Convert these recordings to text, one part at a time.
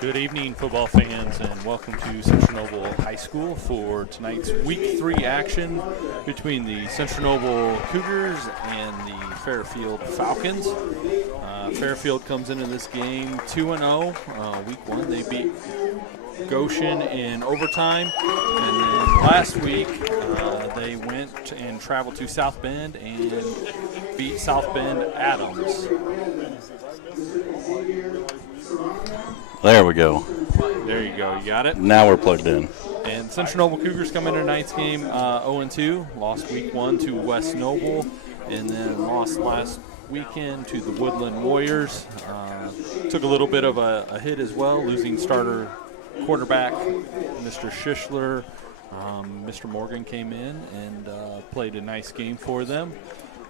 Good evening, football fans, and welcome to Central Noble High School for tonight's Week 3 action between the Central Noble Cougars and the Fairfield Falcons. Fairfield comes into this game 2-0. Week 1, they beat Goshen in overtime, and then last week they went and traveled to South Bend and beat South Bend Adams. There we go. There you go. You got it? Now we're plugged in. And Central Noble Cougars come into tonight's game 0-2. Lost week 1 to West Noble, and then lost last weekend to the Woodland Warriors. Took a little bit of a hit as well, losing starter quarterback Mr. Shishler. Mr. Morgan came in and played a nice game for them.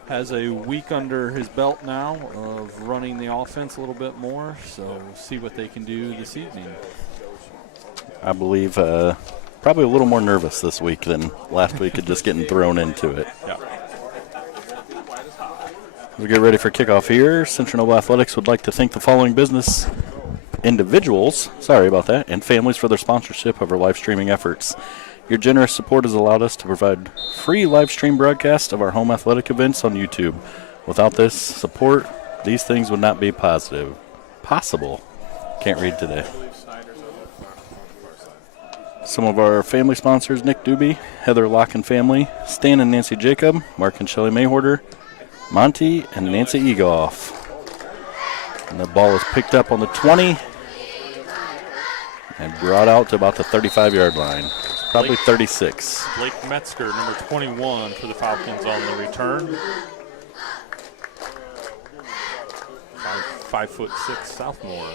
Has a week under his belt now of running the offense a little bit more, so see what they can do this evening. I believe probably a little more nervous this week than last week of just getting thrown into it. Yeah. We get ready for kickoff here. Central Noble Athletics would like to thank the following business individuals, and families for their sponsorship of our live streaming efforts. Your generous support has allowed us to provide free live stream broadcasts of our home athletic events on YouTube. Without this support, these things would not be possible. Can't read today. Some of our family sponsors: Nick Doobie, Heather Locke and family, Stan and Nancy Jacob, Mark and Shelley Mayhorder, Monty and Nancy Egoff. And the ball is picked up on the 20 and brought out to about the 35-yard line. Probably 36. Blake Metzger, number 21 for the Falcons on the return. 5'6" sophomore.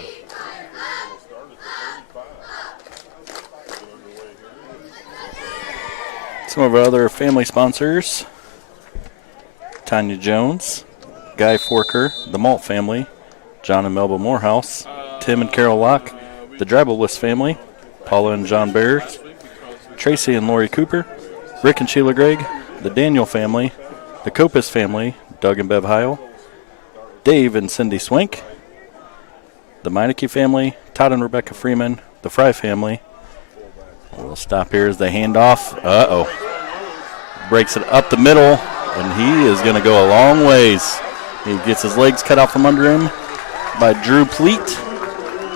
Some of our other family sponsors: Tanya Jones, Guy Forker, the Malt family, John and Melba Morehouse, Tim and Carol Locke, the Dribbleless family, Paula and John Bears, Tracy and Lori Cooper, Rick and Sheila Gregg, the Daniel family, the Copus family, Doug and Bev Heil, Dave and Cindy Swink, the Meineke family, Todd and Rebecca Freeman, the Fry family. We'll stop here as they hand off. Breaks it up the middle, and he is going to go a long ways. He gets his legs cut out from under him by Drew Pleat,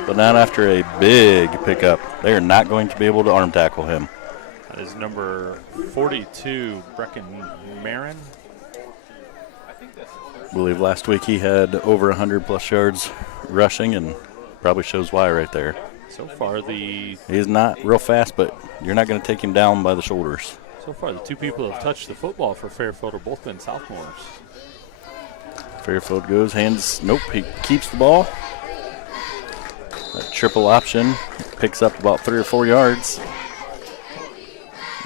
but not after a big pickup. They are not going to be able to arm tackle him. That is number 42, Brecken Marin. I believe last week he had over 100-plus yards rushing, and probably shows why right there. So far, he's not real fast, but you're not going to take him down by the shoulders. So far, the two people who have touched the football for Fairfield have both been sophomores. Fairfield goes, hands, nope, he keeps the ball. That triple option picks up about 3 or 4 yards.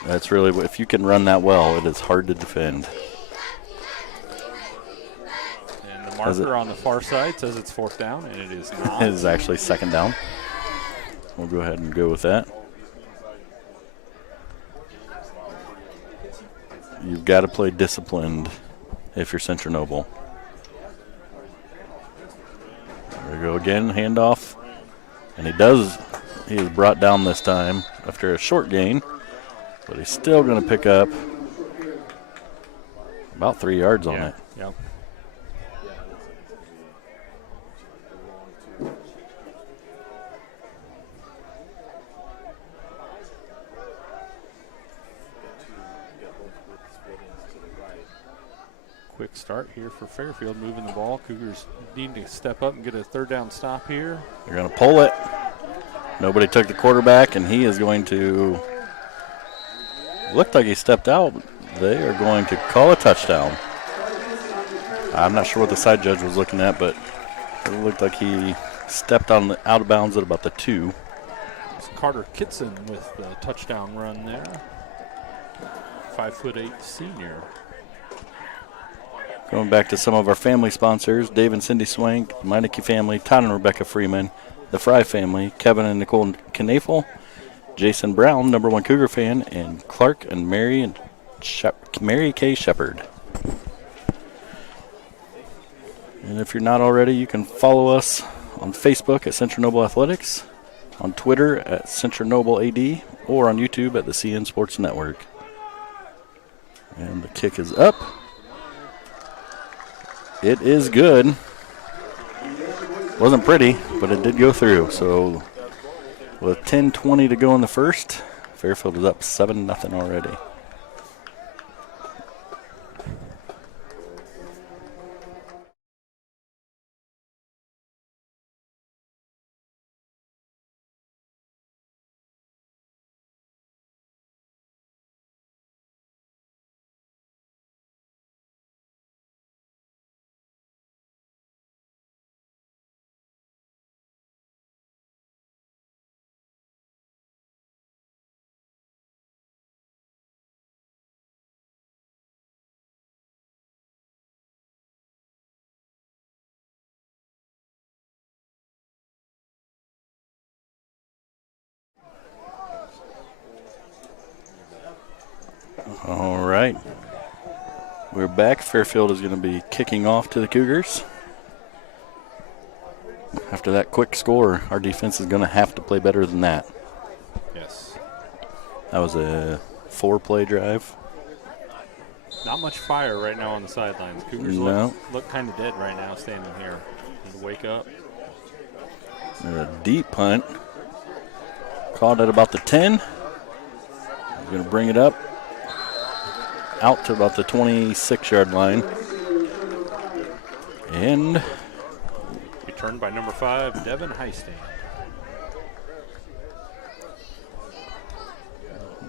That's really, if you can run that well, it is hard to defend. And the marker on the far side says it's 4th down, and it is not. It is actually 2nd down. We'll go ahead and go with that. You've got to play disciplined if you're Central Noble. There we go again, handoff. And he is brought down this time after a short gain. But he's still going to pick up about 3 yards on it. Yep. Quick start here for Fairfield, moving the ball. Cougars need to step up and get a 3rd down stop here. They're going to pull it. Nobody took the quarterback, and he is going to – looked like he stepped out. They are going to call a touchdown. I'm not sure what the side judge was looking at, but it looked like he stepped out of bounds at about the 2. It's Carter Kitson with the touchdown run there. 5'8" senior. Going back to some of our family sponsors: Dave and Cindy Swank, the Meineke family, Todd and Rebecca Freeman, the Fry family, Kevin and Nicole Knafel, Jason Brown, number 1 Cougar fan, and Clark and Mary K. Shepard. And if you're not already, you can follow us on Facebook at Central Noble Athletics, on Twitter at Central Noble AD, or on YouTube at the CN Sports Network. And the kick is up. It is good. Wasn't pretty, but it did go through. So with 10:20 to go in the first, Fairfield is up 7-0 already. All right. We're back. Fairfield is going to be kicking off to the Cougars. After that quick score, our defense is going to have to play better than that. Yes. That was a 4-play drive. Not much fire right now on the sidelines. Cougars look kind of dead right now standing here. Need to wake up. A deep punt. Caught at about the 10. We're going to bring it up. Out to about the 26-yard line. And returned by number 5, Devin Heistand.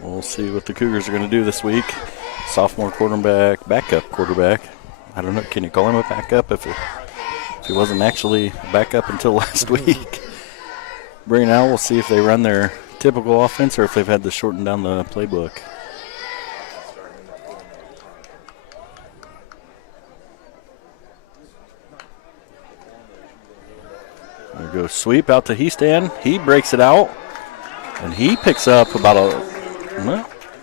We'll see what the Cougars are going to do this week. Sophomore quarterback, backup quarterback. I don't know, can you call him a backup if he wasn't actually a backup until last week? Bring it out, we'll see if they run their typical offense or if they've had to shorten down the playbook. There goes sweep out to Heistand. He breaks it out, and he picks up about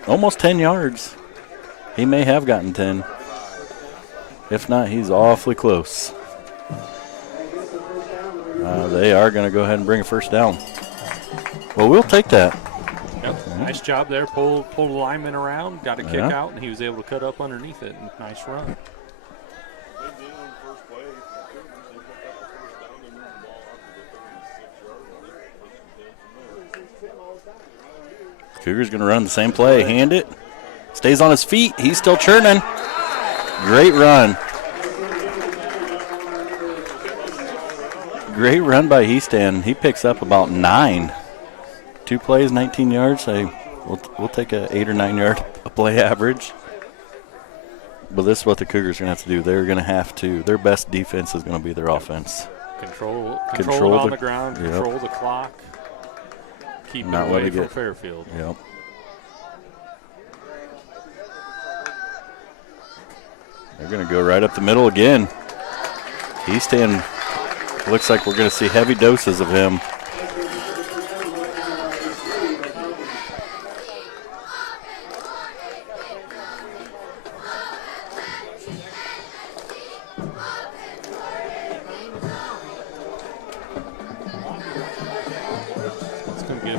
almost 10 yards. He may have gotten 10. If not, he's awfully close. They are going to go ahead and bring a first down. Well, we'll take that. Yep. Nice job there. Pulled the lineman around, got a kick out, and he was able to cut up underneath it. Nice run. Cougars going to run the same play. Hand it. Stays on his feet. He's still churning. Great run. Great run by Heistand. He picks up about 9. 2 plays, 19 yards. We'll take a 8 or 9 yard a play average. But this is what the Cougars are going to have to do. They're going to have to. Their best defense is going to be their offense. Control it on the ground. Control the clock. Keep it away from Fairfield. Yep. They're going to go right up the middle again. Heistand, looks like we're going to see heavy doses of him.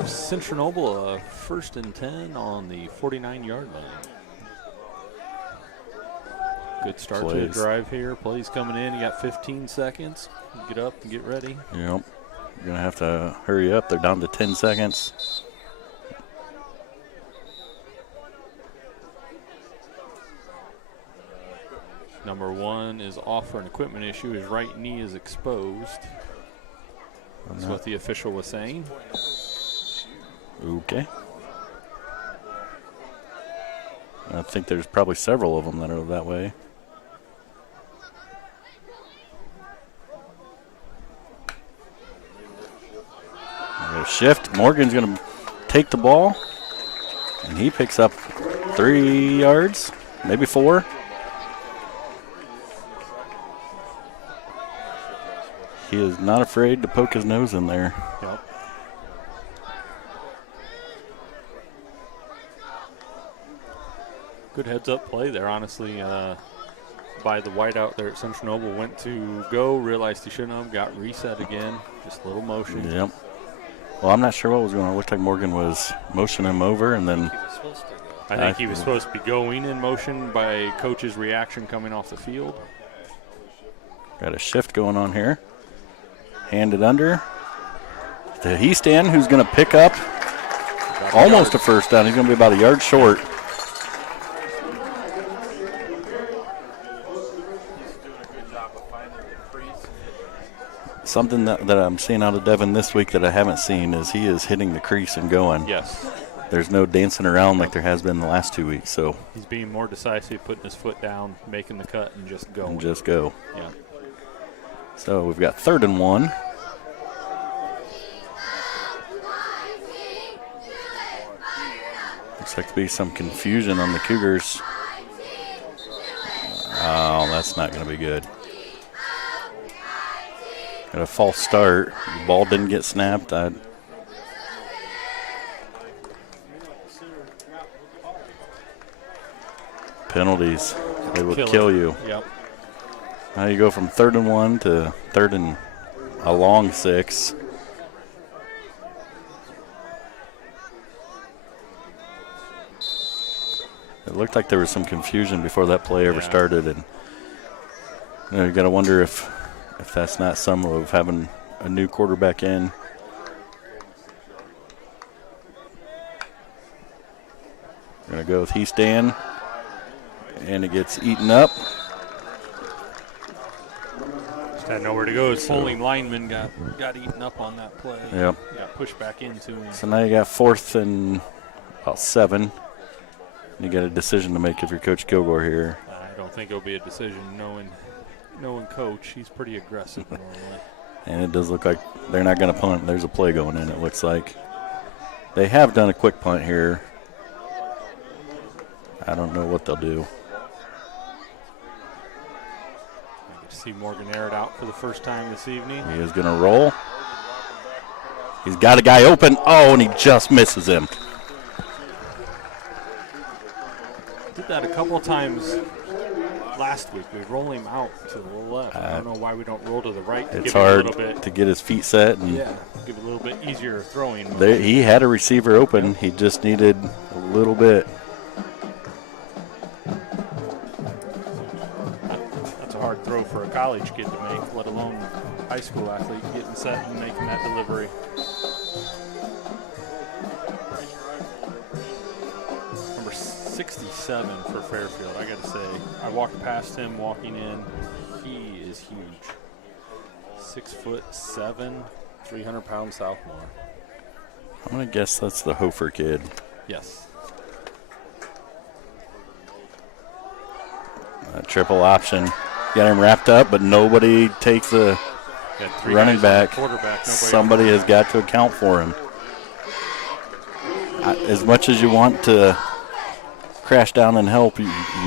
Central Noble a 1st and 10 on the 49-yard line. Good start to the drive here. Plays coming in. You got 15 seconds. Get up and get ready. Yep. You're going to have to hurry up. They're down to 10 seconds. Number 1 is off for an equipment issue. His right knee is exposed. That's what the official was saying. Okay. I think there's probably several of them that are that way. Shift. Morgan's going to take the ball, and he picks up 3 yards, maybe 4. He is not afraid to poke his nose in there. Yep. Good heads-up play there, honestly, by the whiteout there at Central Noble. Went to go, realized he shouldn't have, got reset again. Just a little motion. Yep. Well, I'm not sure what was going on. It looked like Morgan was motioning him over, and then I think he was supposed to be going in motion by coach's reaction coming off the field. Got a shift going on here. Handed under. To Heastan, who's going to pick up almost a first down. He's going to be about a yard short. Something that I'm seeing out of Devin this week that I haven't seen is he is hitting the crease and going. Yes. There's no dancing around like there has been the last 2 weeks. So he's being more decisive, putting his foot down, making the cut, and just going. And just go. Yeah. So we've got 3rd and 1. Looks like to be some confusion on the Cougars. Oh, that's not going to be good. Got a false start. The ball didn't get snapped. Penalties. They will kill you. Yep. Now you go from 3rd and 1 to 3rd and a long 6. It looked like there was some confusion before that play ever started, and you got to wonder if that's not some of having a new quarterback in. We're going to go with Heastan, and it gets eaten up. Just had nowhere to go. His pulling lineman got eaten up on that play. Yep. Got pushed back into him. So now you got 4th and about 7. You got a decision to make if you're Coach Kilgore here. I don't think it'll be a decision knowing Coach. He's pretty aggressive normally. And it does look like they're not going to punt. There's a play going in, it looks like. They have done a quick punt here. I don't know what they'll do. I get to see Morgan air it out for the first time this evening. He is going to roll. He's got a guy open. Oh, and he just misses him. Did that a couple of times last week. We roll him out to the left. I don't know why we don't roll to the right. To it's give hard it a little bit, to get his feet set. And give it a little bit easier throwing. He had a receiver open. He just needed a little bit. That's a hard throw for a college kid to make, let alone a high school athlete getting set and making that delivery. Number 67 for Fairfield, I got to say. I walked past him walking in. He is huge. 6'7", 300-pound sophomore. I'm going to guess that's the Hofer kid. Yes. Triple option. Got him wrapped up, but nobody takes the running back. Quarterback. Somebody has got to account for him. As much as you want to crash down and help, you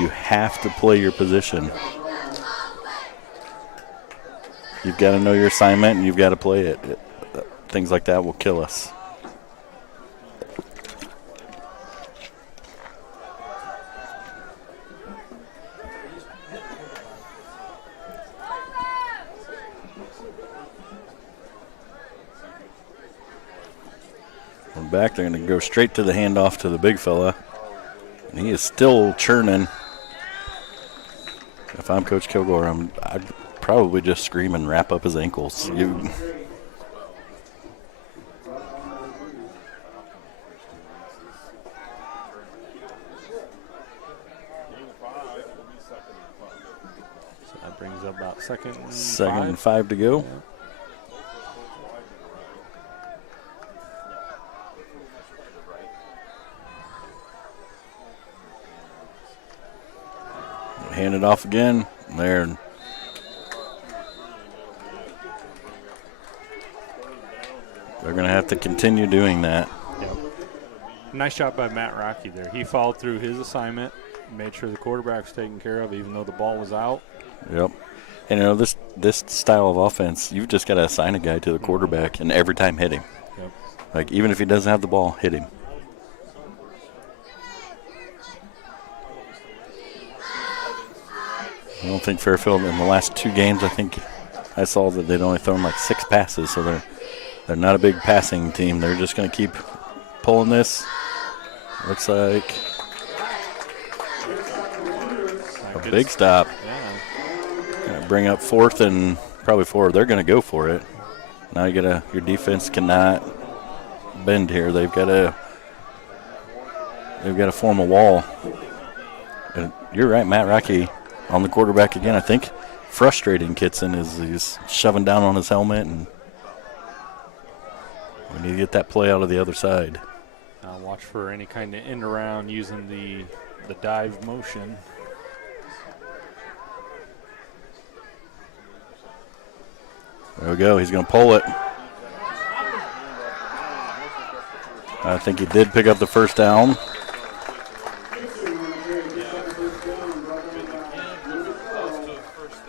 have to play your position. You've got to know your assignment, and you've got to play it. Things like that will kill us. We're back. They're going to go straight to the handoff to the big fella. And he is still churning. If I'm Coach Kilgore, I'd probably just scream and wrap up his ankles. So that brings up about second and 5 to go. Yeah. Hand it off again. There. They're going to have to continue doing that. Yep. Nice job by Matt Rocky there. He followed through his assignment, made sure the quarterback was taken care of, even though the ball was out. Yep. And this style of offense, you've just got to assign a guy to the quarterback and every time hit him. Yep. Like, even if he doesn't have the ball, hit him. I don't think Fairfield in the last 2 games, I think I saw that they'd only thrown like 6 passes, so they're They're not a big passing team. They're just going to keep pulling this. Looks like a big stop. Yeah. Bring up 4th and probably 4. They're going to go for it. Now your defense cannot bend here. They've got to form a wall. And you're right, Matt Rocky on the quarterback again. I think frustrating Kitson is he's shoving down on his helmet, and we need to get that play out of the other side. Watch for any kind of end around using the dive motion. There we go. He's going to pull it. I think he did pick up the first down.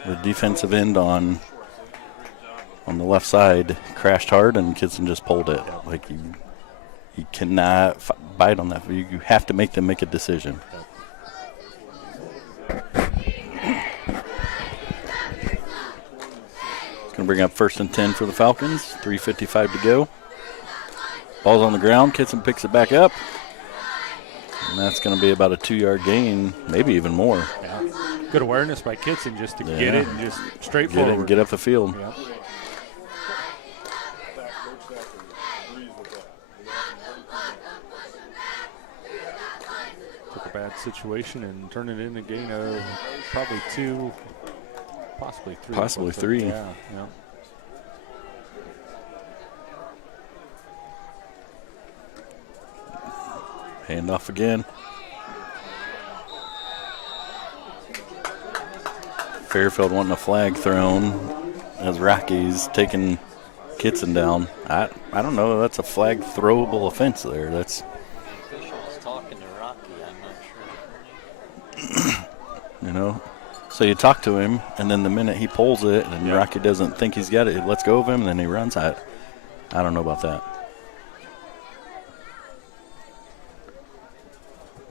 The defensive end on the left side crashed hard, and Kitson just pulled it. Like you cannot bite on that. You have to make them make a decision. It's going to bring up 1st and 10 for the Falcons. 3:55 to go. Ball's on the ground. Kitson picks it back up. And that's going to be about a 2-yard gain, maybe even more. Yeah. Good awareness by Kitson just to get it and just straight forward. Get it and get up the field. Yep. Took a bad situation and turned it into a gain of probably 2, possibly 3. Possibly 3. Yeah. Hand off again. Fairfield wanting a flag thrown as Rocky's taking Kitson down. I don't know. That's a flag throwable offense there. That's. The official was talking to Rocky. I'm not sure. You know, so you talk to him, and then the minute he pulls it, and Rocky doesn't think he's got it, he lets go of him, and then he runs. I don't know about that.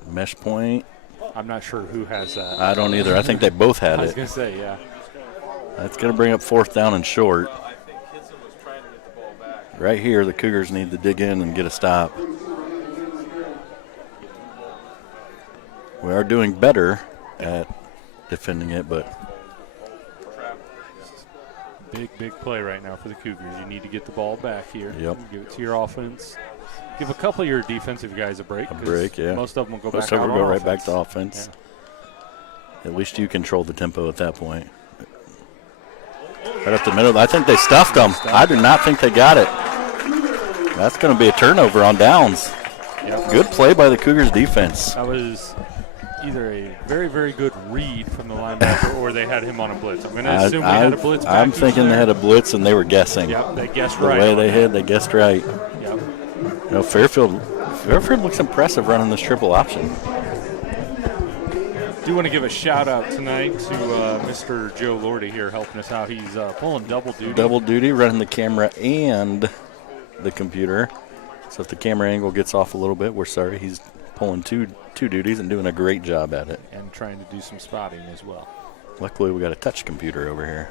Mesh point. I'm not sure who has that. I don't either. I think they both had it. I was going to say, yeah. That's going to bring up 4th down and short. Right here, the Cougars need to dig in and get a stop. We are doing better at defending it, but big play right now for the Cougars. You need to get the ball back here. Yep. Give it to your offense. Give a couple of your defensive guys a break. Yeah. Most of them will go Most back of out them will go on right offense. back to offense. Yeah. At least you control the tempo at that point. Right up the middle. I think they stuffed them. I do not think they got it. That's going to be a turnover on downs. Yep. Good play by the Cougars defense. That was either a very, very good read from the linebacker or they had him on a blitz. I'm going to assume they had a blitz back. I'm thinking they had a blitz and they were guessing. Yep, they guessed right. The way they guessed right. Yep. You know, Fairfield looks impressive running this triple option. Do want to give a shout out tonight to Mr. Joe Lordy here helping us out. He's pulling double duty. Double duty, running the camera and the computer. So if the camera angle gets off a little bit, we're sorry. He's pulling two duties and doing a great job at it. And trying to do some spotting as well. Luckily, we got a touch computer over here.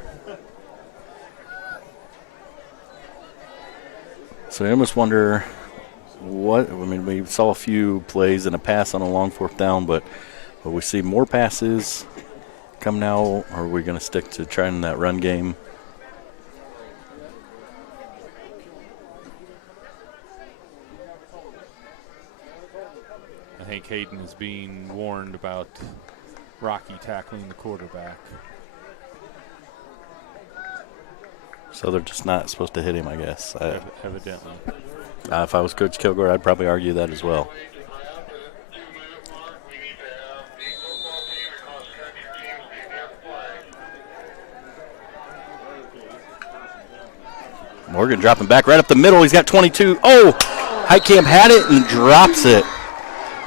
So I almost wonder we saw a few plays and a pass on a long 4th down, but will we see more passes come now, or are we going to stick to trying that run game? I think Hayden is being warned about Rocky tackling the quarterback. So they're just not supposed to hit him, I guess. Evidently. If I was Coach Kilgore, I'd probably argue that as well. Morgan dropping back right up the middle. He's got 22. Oh, Heitkamp had it and drops it.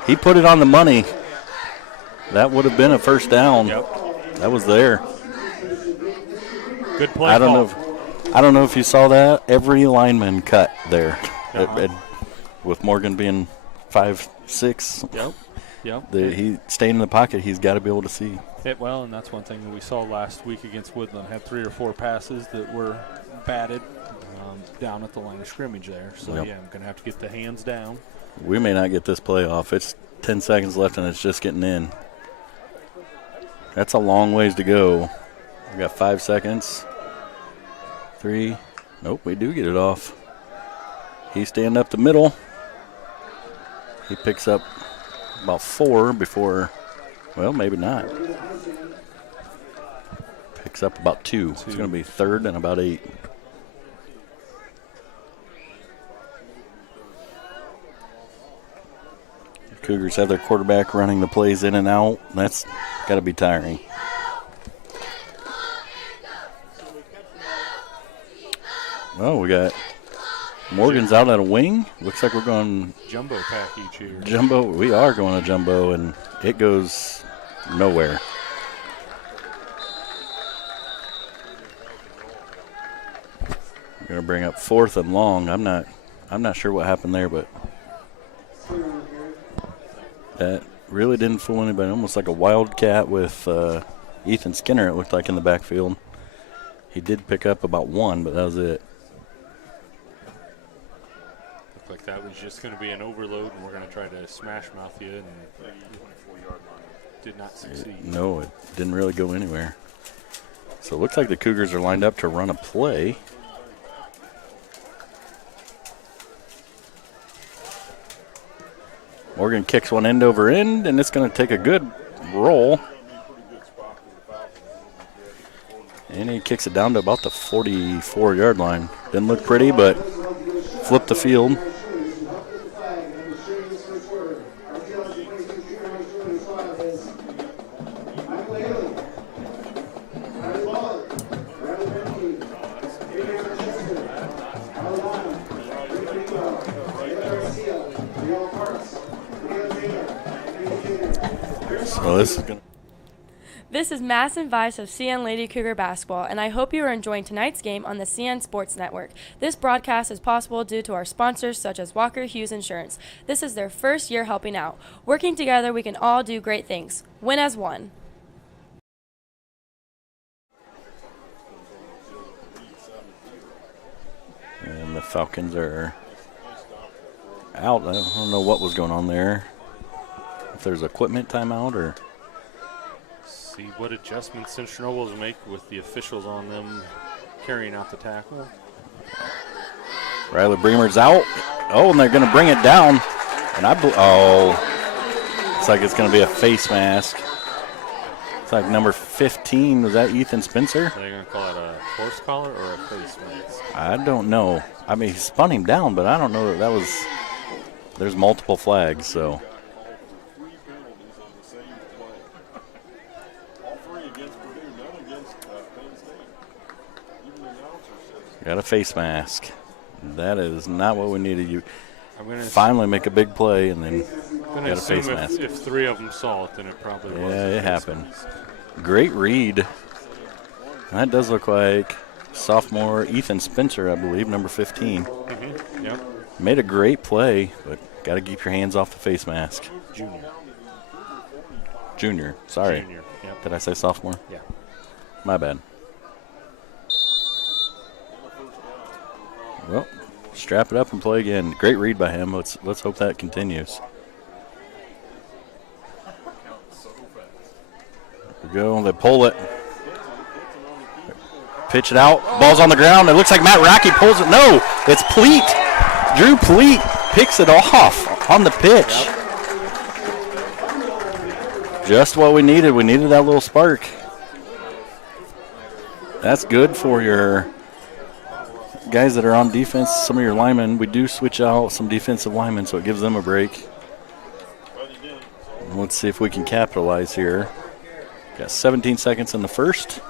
He put it on the money. That would have been a first down. Yep. That was there. Good play. I don't know if you saw that. Every lineman cut there. With Morgan being 5'6". Yep. He staying in the pocket. He's got to be able to see. And that's one thing that we saw last week against Woodland. Had 3 or 4 passes that were batted. down at the line of scrimmage there. So, Yep. yeah, I'm going to have to get the hands down. We may not get this play off. It's 10 seconds left, and it's just getting in. That's a long ways to go. We got 5 seconds. 3. Nope, we do get it off. He's staying up the middle. He picks up about 4 before, well, maybe not. Picks up about 2. It's going to be 3rd and about 8. Cougars have their quarterback running the plays in and out. That's got to be tiring. Well, we got Morgan's out at a wing. Looks like we're going Jumbo package here. jumbo. We are going to jumbo, and it goes nowhere. We're going to bring up 4th and long. I'm not sure what happened there, but that really didn't fool anybody. Almost like a wildcat with Ethan Skinner, it looked like, in the backfield. He did pick up about 1, but that was it. Looked like that was just going to be an overload, and we're going to try to smash mouth you, and did not succeed. No, it didn't really go anywhere. So it looks like the Cougars are lined up to run a play. Morgan kicks one end over end, and it's going to take a good roll. And he kicks it down to about the 44-yard line. Didn't look pretty, but flipped the field. So this is going to... This is Mass and Vice of CN Lady Cougar Basketball, and I hope you are enjoying tonight's game on the CN Sports Network. This broadcast is possible due to our sponsors such as Walker Hughes Insurance. This is their first year helping out. Working together, we can all do great things. Win as one. And the Falcons are out. I don't know what was going on there. If there's equipment timeout or... See what adjustments Central Nobles make with the officials on them carrying out the tackle. Riley Bremer's out. Oh, and they're going to bring it down. And it's like it's going to be a face mask. It's like number 15. Was that Ethan Spencer? Are they going to call it a horse collar or a face mask? I don't know. I mean, he spun him down, but I don't know that was... There's multiple flags, so... Got a face mask. That is not what we needed. You finally make a big play and then got a face mask. If 3 of them saw it, then it probably was. Yeah, it happened. Great read. That does look like sophomore Ethan Spencer, I believe, number 15. Mm-hmm. Yep. Made a great play, but got to keep your hands off the face mask. Junior. Sorry. Junior. Yep. Did I say sophomore? Yeah. My bad. Well, strap it up and play again. Great read by him. Let's hope that continues. There we go. They pull it. Pitch it out. Ball's on the ground. It looks like Matt Rocky pulls it. No, it's Pleat. Drew Pleat picks it off on the pitch. Just what we needed. We needed that little spark. That's good for your guys that are on defense. Some of your linemen, we do switch out some defensive linemen, so it gives them a break. Let's see if we can capitalize here. Got 17 seconds in the first.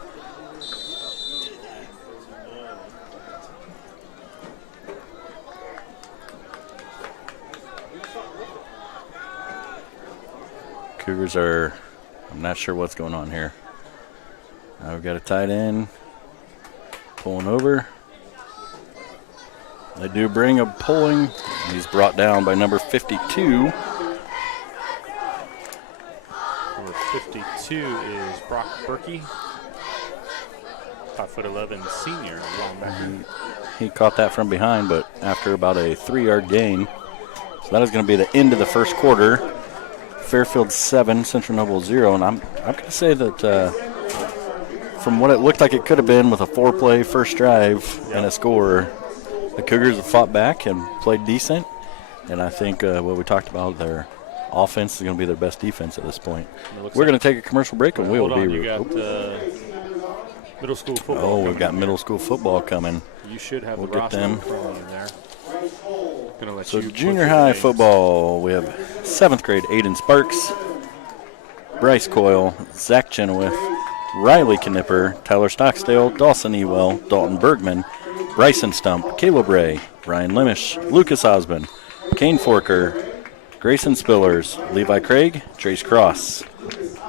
Cougars are, I'm not sure what's going on here. We've got a tight end pulling over. They do bring a pulling. He's brought down by number 52. Number 52 is Brock Berkey, 5'11" senior linebacker. He caught that from behind, but after about a 3-yard gain. So that is going to be the end of the first quarter. Fairfield 7, Central Noble 0. And I'm going to say that from what it looked like it could have been with a 4-play first drive and a score, the Cougars have fought back and played decent. And I think what we talked about, their offense is going to be their best defense at this point. We're going to take a commercial break, and we will be. You got middle school football. Oh, we've got middle school football coming. You should have We'll the get roster them. in front of you there. Gonna let So you junior put your high names. football, we have 7th grade Aiden Sparks, Bryce Coyle, Zach Chenoweth, Riley Knipper, Tyler Stockdale, Dawson Ewell, Dalton Bergman, Bryson Stump, Caleb Ray, Ryan Lemish, Lucas Osmond, Kane Forker, Grayson Spillers, Levi Craig, Trace Cross.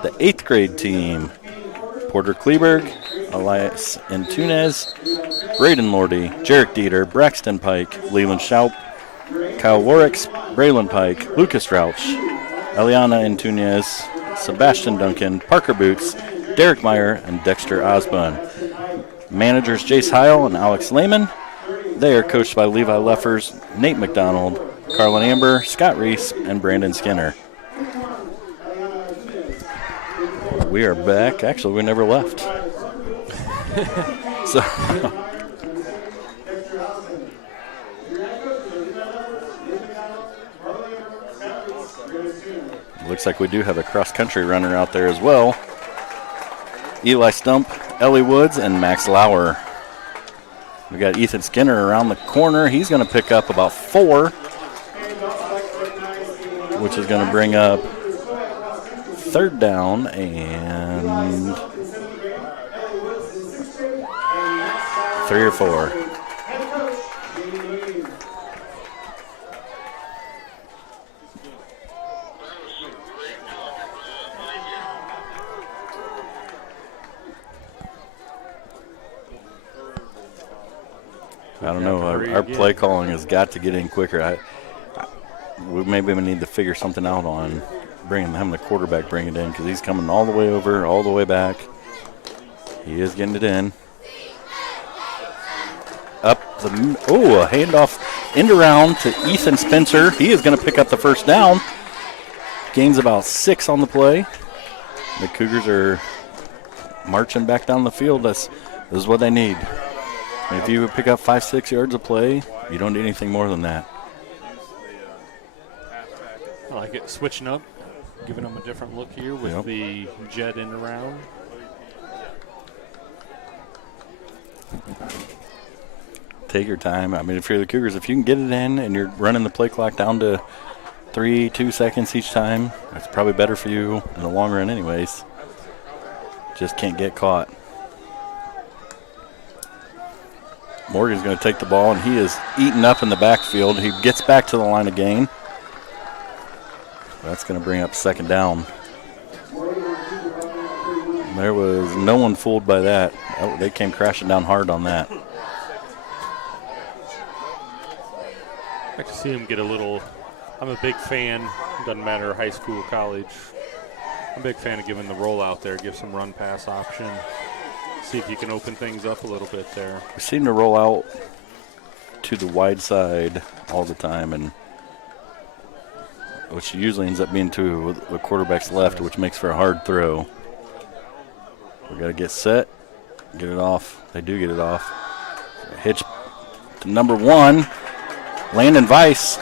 The 8th grade team, Porter Kleberg, Elias Antunes, Braden Lordy, Jarek Dieter, Braxton Pike, Leland Schaup, Kyle Warwicks, Braylon Pike, Lucas Rauch, Eliana Antunes, Sebastian Duncan, Parker Boots, Derek Meyer, and Dexter Osborne. Managers Jace Heil and Alex Lehman. They are coached by Levi Leffers, Nate McDonald, Carlin Amber, Scott Reese, and Brandon Skinner. We are back. Actually, we never left. So looks like we do have a cross-country runner out there as well. Eli Stump, Ellie Woods, and Max Lauer. We got Ethan Skinner around the corner. He's going to pick up about 4, which is going to bring up 3rd down and 3 or 4. I don't know. Our play calling has got to get in quicker. We maybe need to figure something out on having the quarterback bring it in, because he's coming all the way over, all the way back. He is getting it in. A handoff end around to Ethan Spencer. He is going to pick up the first down. Gains about 6 on the play. The Cougars are marching back down the field. This is what they need. If you pick up 5-6 yards of play, you don't need anything more than that. I like it. Switching up, giving them a different look here with the jet in around. Take your time. I mean, if you're the Cougars, if you can get it in and you're running the play clock down to 2 seconds each time, that's probably better for you in the long run anyways. Just can't get caught. Morgan's going to take the ball, and he is eaten up in the backfield. He gets back to the line of gain. That's going to bring up 2nd down. There was no one fooled by that. Oh, they came crashing down hard on that. I like to see him get a little. I'm a big fan. Doesn't matter high school, college. I'm a big fan of giving the roll out there, give some run pass option. See if you can open things up a little bit there. We seem to roll out to the wide side all the time, and which usually ends up being to the quarterback's left, which makes for a hard throw. We got to get set, get it off. They do get it off. Hitch to number 1, Landon Weiss.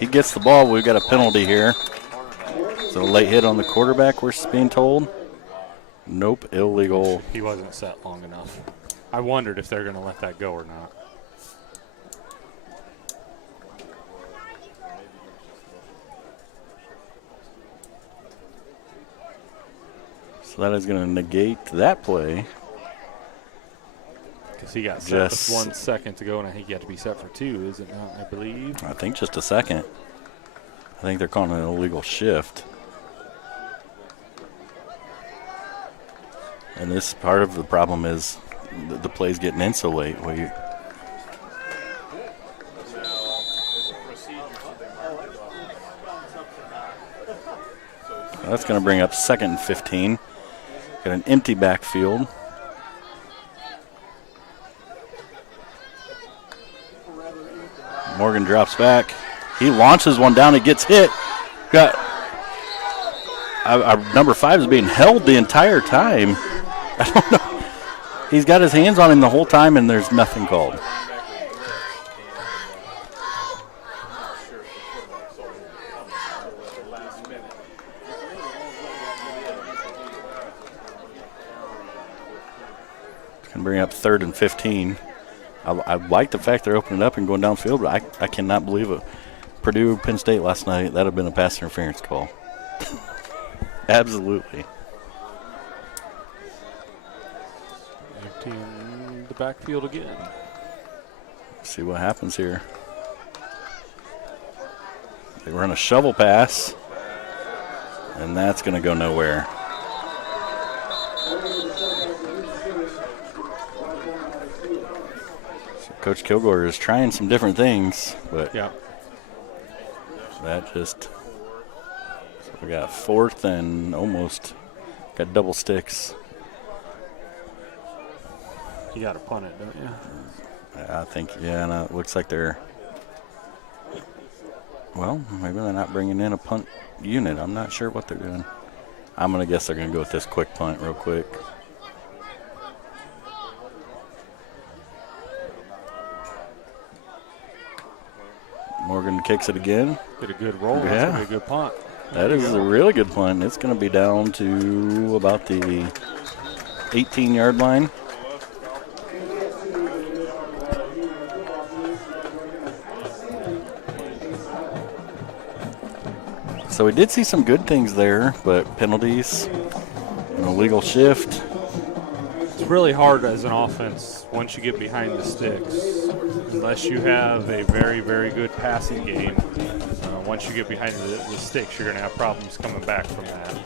He gets the ball. We've got a penalty here. Is it a late hit on the quarterback, we're being told? Nope, illegal. He wasn't set long enough. I wondered if they're going to let that go or not. So that is going to negate that play. Because he got set with 1 second to go, and I think he had to be set for 2, is it not, I believe? I think just a second. I think they're calling it an illegal shift. And this part of the problem is the play's getting in so late. That's going to bring up 2nd and 15. Got an empty backfield. Morgan drops back. He launches one down. It gets hit. Our number 5 is being held the entire time. I don't know. He's got his hands on him the whole time, and there's nothing called. Can bring up 3rd and 15. I like the fact they're opening up and going downfield, but I cannot believe it. Purdue, Penn State last night, that would have been a pass interference call. Absolutely. Empty in the backfield again. See what happens here. They run a shovel pass, and that's going to go nowhere. So Coach Kilgore is trying some different things, but that just, so we got 4th and almost got double sticks. You got to punt it, don't you? I think, and it looks like they're, well, maybe they're not bringing in a punt unit. I'm not sure what they're doing. I'm going to guess they're going to go with this quick punt real quick. Morgan kicks it again. Get a good roll. Yeah. That's going to be a good punt. That is a really good punt. It's going to be down to about the 18-yard line. So we did see some good things there, but penalties, an illegal shift. It's really hard as an offense once you get behind the sticks, unless you have a very, very good passing game. Once you get behind the sticks, you're going to have problems coming back from that.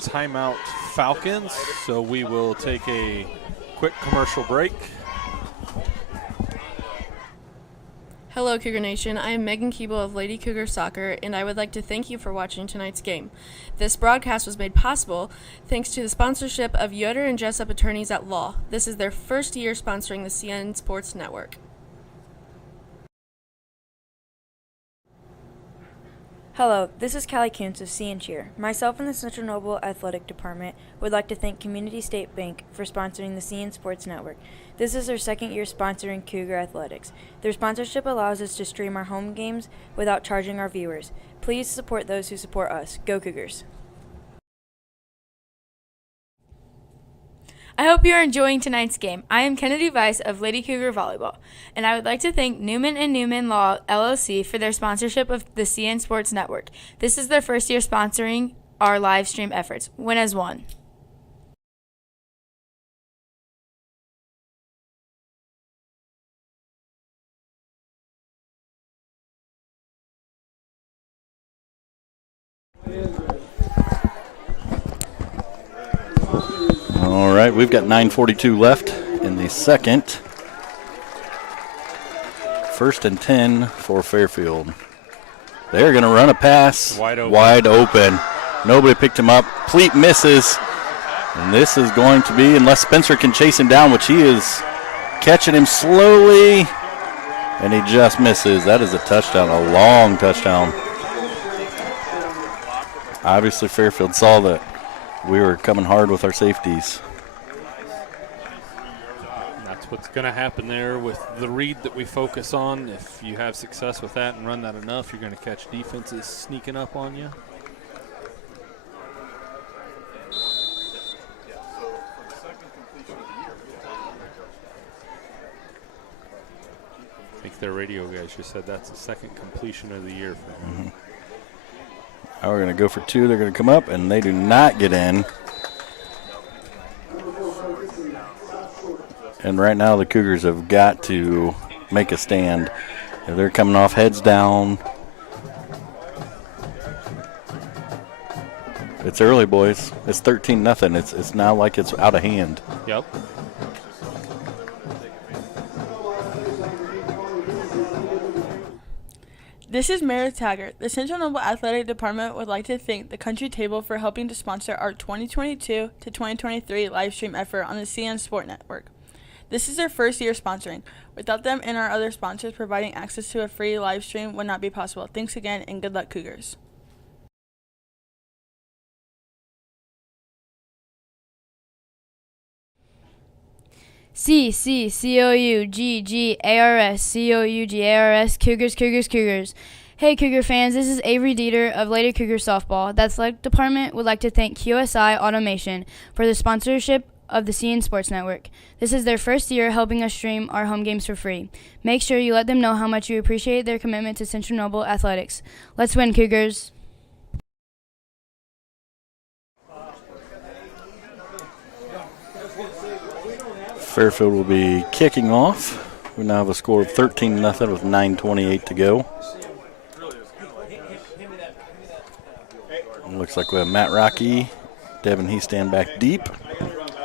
Timeout Falcons, so we will take a quick commercial break. Hello, Cougar Nation. I am Megan Keeble of Lady Cougar Soccer, and I would like to thank you for watching tonight's game. This broadcast was made possible thanks to the sponsorship of Yoder and Jessup Attorneys at Law. This is their first year sponsoring the CN Sports Network. Hello, this is Callie Kuntz of CN Cheer. Myself and the Central Noble Athletic Department would like to thank Community State Bank for sponsoring the CN Sports Network. This is their 2nd year sponsoring Cougar Athletics. Their sponsorship allows us to stream our home games without charging our viewers. Please support those who support us. Go Cougars! I hope you are enjoying tonight's game. I am Kennedy Weiss of Lady Cougar Volleyball, and I would like to thank Newman & Newman Law, LLC for their sponsorship of the CN Sports Network. This is their first year sponsoring our live stream efforts. Win as one. All right, we've got 9:42 left in the second. 1st and 10 for Fairfield. They're going to run a pass. Wide open. Wide open. Nobody picked him up. Pleat misses. And this is going to be, unless Spencer can chase him down, which he is catching him slowly. And he just misses. That is a touchdown, a long touchdown. Obviously, Fairfield saw that we were coming hard with our safeties. That's what's going to happen there with the read that we focus on. If you have success with that and run that enough, you're going to catch defenses sneaking up on you. I think their radio guys just said that's the 2nd completion of the year for them. Mm-hmm. Now we're going to go for 2. They're going to come up, and they do not get in. And right now the Cougars have got to make a stand. They're coming off heads down. It's early, boys. It's 13-0. It's not like it's out of hand. Yep. This is Meredith Taggart. The Central Noble Athletic Department would like to thank the Country Table for helping to sponsor our 2022 to 2023 live stream effort on the CN Sport Network. This is their first year sponsoring. Without them and our other sponsors, providing access to a free live stream would not be possible. Thanks again, and good luck, Cougars. Cougars, Cougars, Cougars. Hey Cougar fans, this is Avery Dieter of Lady Cougar Softball. The athletic department would like to thank QSI Automation for the sponsorship of the CN Sports Network. This is their first year helping us stream our home games for free. Make sure you let them know how much you appreciate their commitment to Central Noble Athletics. Let's win, Cougars. Fairfield will be kicking off. We now have a score of 13-0 with 9:28 to go. Looks like we have Matt Rocky, Devin Heastan back deep,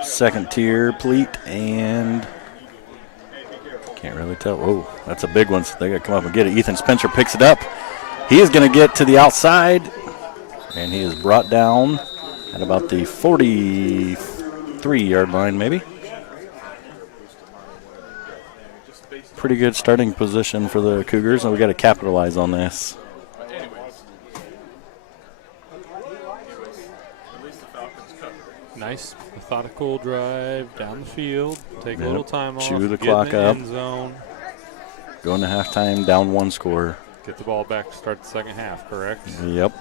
second tier Pleat, and can't really tell. Oh, that's a big one, so they got to come up and get it. Ethan Spencer picks it up. He is going to get to the outside, and he is brought down at about the 43-yard line maybe. Pretty good starting position for the Cougars, and we got to capitalize on this. Nice methodical drive down the field. Take a little time off. Chew the get clock in the up. End zone. Going to halftime, down one score. Get the ball back to start the second half, correct? Yep.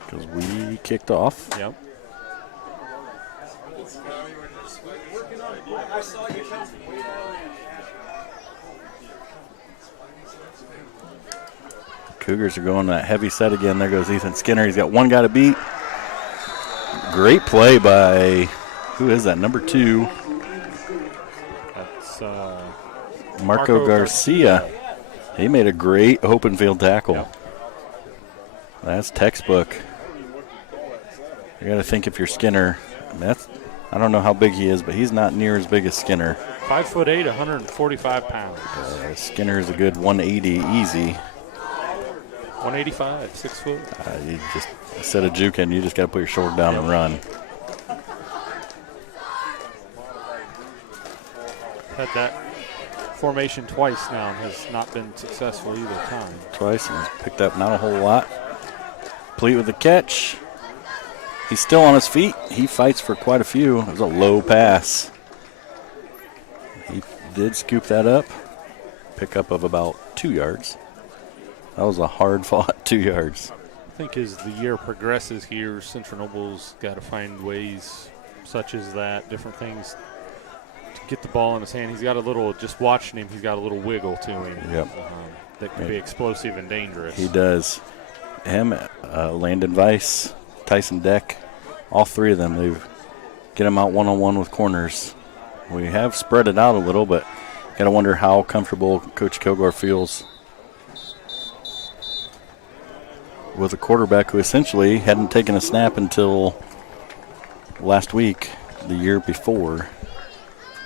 Because we kicked off. Yep. Cougars are going that heavy set again. There goes Ethan Skinner. He's got one guy to beat. Great play by, who is that, number 2? That's Marco Garcia. He made a great open field tackle. Yep. That's textbook. You got to think if you're Skinner, I don't know how big he is, but he's not near as big as Skinner. 5'8", 145 pounds. Skinner is a good 180 easy. 185, 6 foot. You just, instead of juking, you just got to put your shoulder down and run. Had that formation twice now and has not been successful either time. Twice, and he's picked up not a whole lot. Pleat with the catch. He's still on his feet. He fights for quite a few. It was a low pass. He did scoop that up. Pickup of about 2 yards. That was a hard-fought 2 yards. I think as the year progresses here, Central Noble's got to find ways such as that, different things to get the ball in his hand. He's got a little, just watching him, he's got a little wiggle to him. Yep. That can be explosive and dangerous. He does. Him, Landon Weiss, Tyson Deck, all three of them, they get him out one-on-one with corners. We have spread it out a little, but got to wonder how comfortable Coach Kilgore feels with a quarterback who essentially hadn't taken a snap until last week, the year before.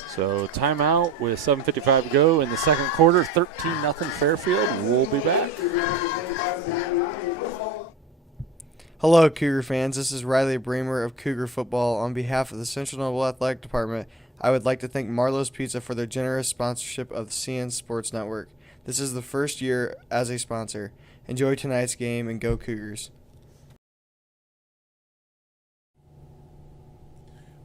So timeout with 7:55 to go in the second quarter, 13-0 Fairfield. We'll be back. Hello, Cougar fans. This is Riley Bremer of Cougar Football. On behalf of the Central Noble Athletic Department, I would like to thank Marlowe's Pizza for their generous sponsorship of the CN Sports Network. This is the first year as a sponsor. Enjoy tonight's game and go Cougars.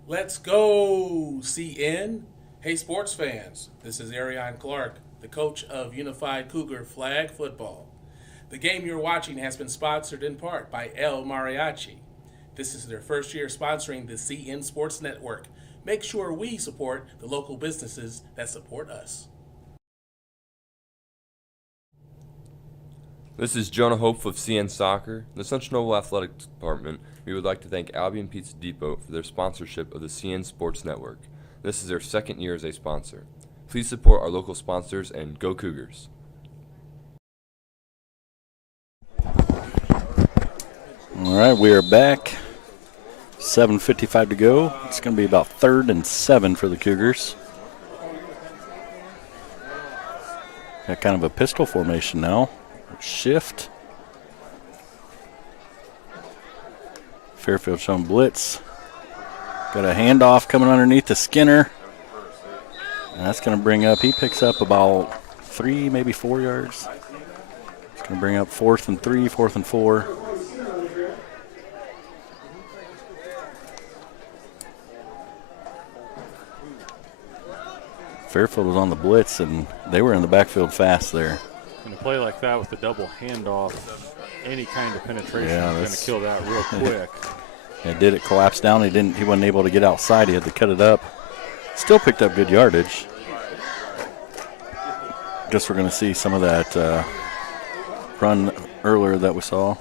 Let's go, CN. Hey, sports fans. This is Ariane Clark, the coach of Unified Cougar Flag Football. The game you're watching has been sponsored in part by El Mariachi. This is their first year sponsoring the CN Sports Network. Make sure we support the local businesses that support us. This is Jonah Hope of CN Soccer. The Central Noble Athletic Department, we would like to thank Albion Pizza Depot for their sponsorship of the CN Sports Network. This is their second year as a sponsor. Please support our local sponsors and go Cougars. All right, we are back. 7:55 to go. It's going to be about 3rd and 7 for the Cougars. Got kind of a pistol formation now. Shift. Fairfield showing blitz. Got a handoff coming underneath the Skinner. And that's going to bring up, he picks up about 3, maybe 4 yards. It's going to bring up 4th and 3, 4th and 4. Fairfield was on the blitz, and they were in the backfield fast there. And a play like that with the double handoff, any kind of penetration Yeah, is going to kill that real quick. It collapse down. He wasn't able to get outside. He had to cut it up. Still picked up good yardage. Guess we're going to see some of that run earlier that we saw.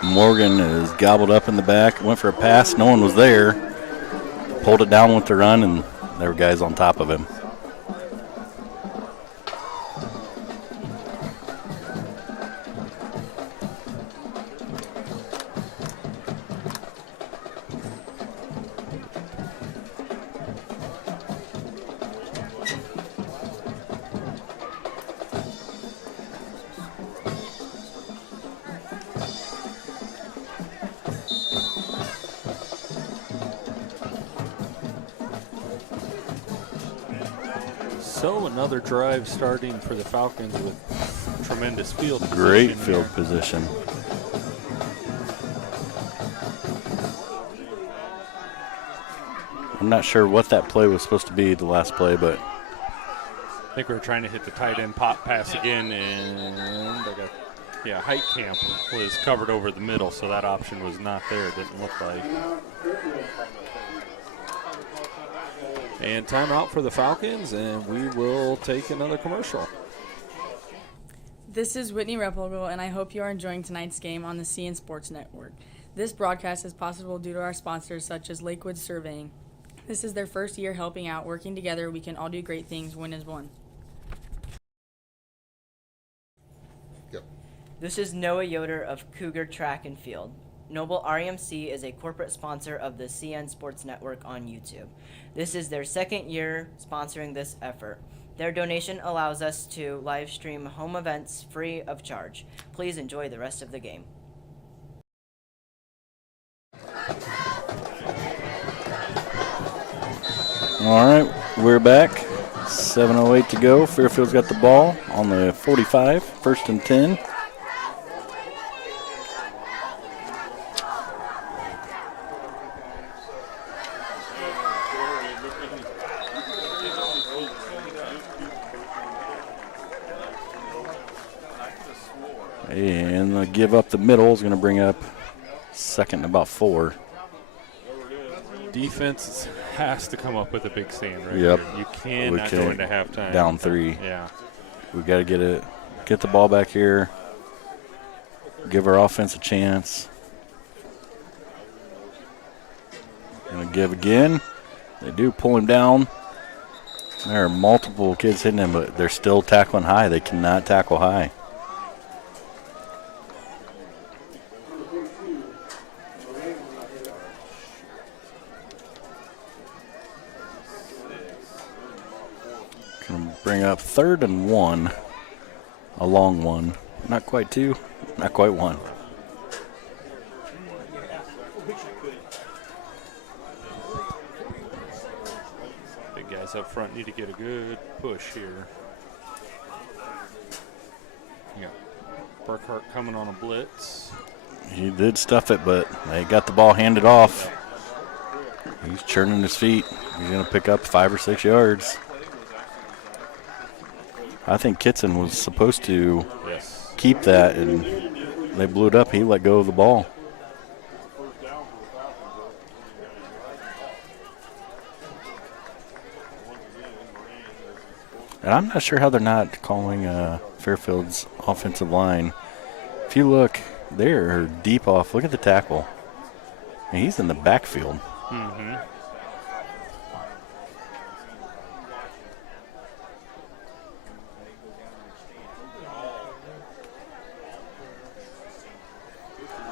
Morgan is gobbled up in the back. Went for a pass. No one was there. Pulled it down with the run, and there were guys on top of him. So another drive starting for the Falcons with tremendous field position. Great field position. I'm not sure what that play was supposed to be, the last play, but I think we were trying to hit the tight end pop pass again, and height camp was covered over the middle, so that option was not there. It didn't look like. And timeout for the Falcons, and we will take another commercial. This is Whitney Replogle, and I hope you are enjoying tonight's game on the CN Sports Network. This broadcast is possible due to our sponsors such as Lakewood Surveying. This is their first year helping out. Working together, we can all do great things. Win is one. This is Noah Yoder of Cougar Track and Field. Noble REMC is a corporate sponsor of the CN Sports Network on YouTube. This is their second year sponsoring this effort. Their donation allows us to live stream home events free of charge. Please enjoy the rest of the game. all right, we're back. 7:08 to go. Fairfield's got the ball on the 45, 1st and 10. And the give up the middle is going to bring up 2nd and about 4. Defense has to come up with a big stand right Yep. here. You cannot go into halftime. Down 3. Yeah. We got to get the ball back here. Give our offense a chance. Going to give again. They do pull him down. There are multiple kids hitting him, but they're still tackling high. They cannot tackle high. Going to bring up 3rd and 1. A long one. Not quite 2, not quite 1. Big guys up front need to get a good push here. Yeah. Burkhart coming on a blitz. He did stuff it, but they got the ball handed off. He's churning his feet. He's going to pick up 5 or 6 yards. I think Kitson was supposed to keep that, and they blew it up. He let go of the ball. And I'm not sure how they're not calling Fairfield's offensive line. If you look, they're deep off. Look at the tackle. And he's in the backfield. Mm-hmm.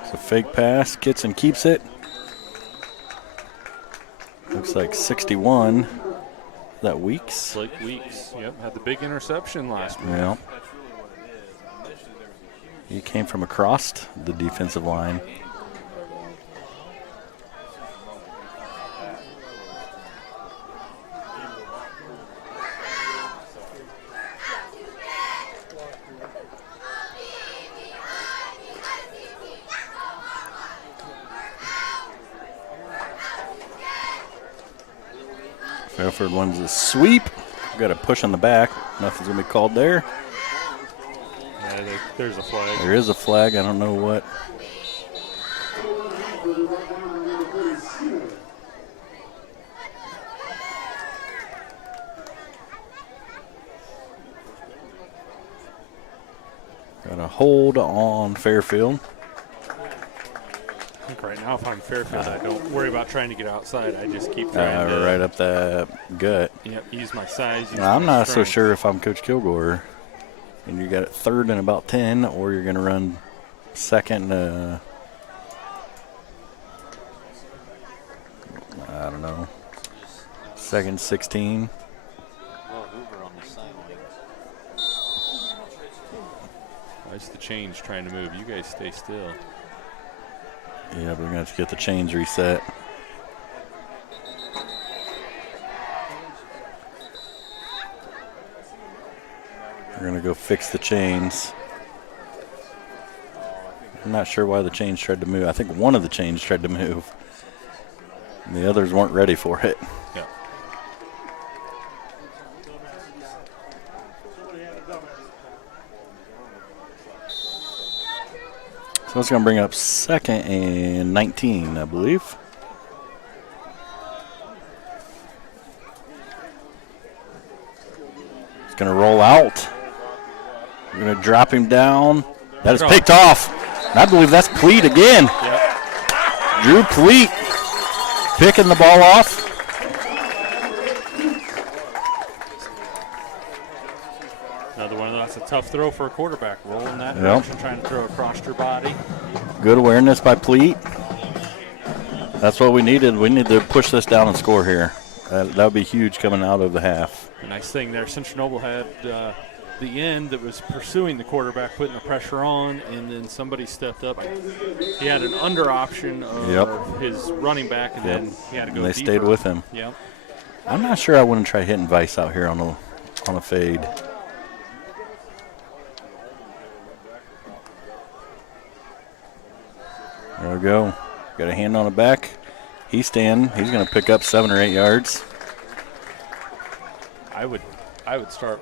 It's a fake pass. Kitson keeps it. like 61. Is that Weeks? Blake Weeks. Yep, had the big interception last week. Yeah. He came from across the defensive line. Fairfield wins a sweep. Got a push on the back. Nothing's going to be called there. Yeah, there's a flag. There is a flag. I don't know what. Got a hold on Fairfield. I think right now, if I'm Fairfield, I don't worry about trying to get outside. I just keep trying to. Right up that gut. Yep, use my size. I'm not so sure if I'm Coach Kilgore. And you got it 3rd and about 10, or you're going to run 2nd. I don't know. 2nd, 16. That's the change trying to move. You guys stay still. Yeah, we're going to have to get the chains reset. We're going to go fix the chains. I'm not sure why the chains tried to move. I think one of the chains tried to move. And the others weren't ready for it. Yeah. So it's going to bring up 2nd and 19, I believe. It's going to roll out. We're going to drop him down. That is picked off. And I believe that's Pleat again. Yep. Drew Pleat picking the ball off. Another one of those. That's a tough throw for a quarterback. Rolling that direction, trying to throw across your body. Good awareness by Pleat. That's what we needed. We need to push this down and score here. That would be huge coming out of the half. Nice thing there. Central Noble had the end that was pursuing the quarterback, putting the pressure on, and then somebody stepped up. He had an under option of his running back, and then he had to go and they deeper. stayed with him. Yep. I'm not sure I wouldn't try hitting Vice out here on a fade. There we go. Got a hand on the back. He's standing. He's going to pick up 7 or 8 yards. I would start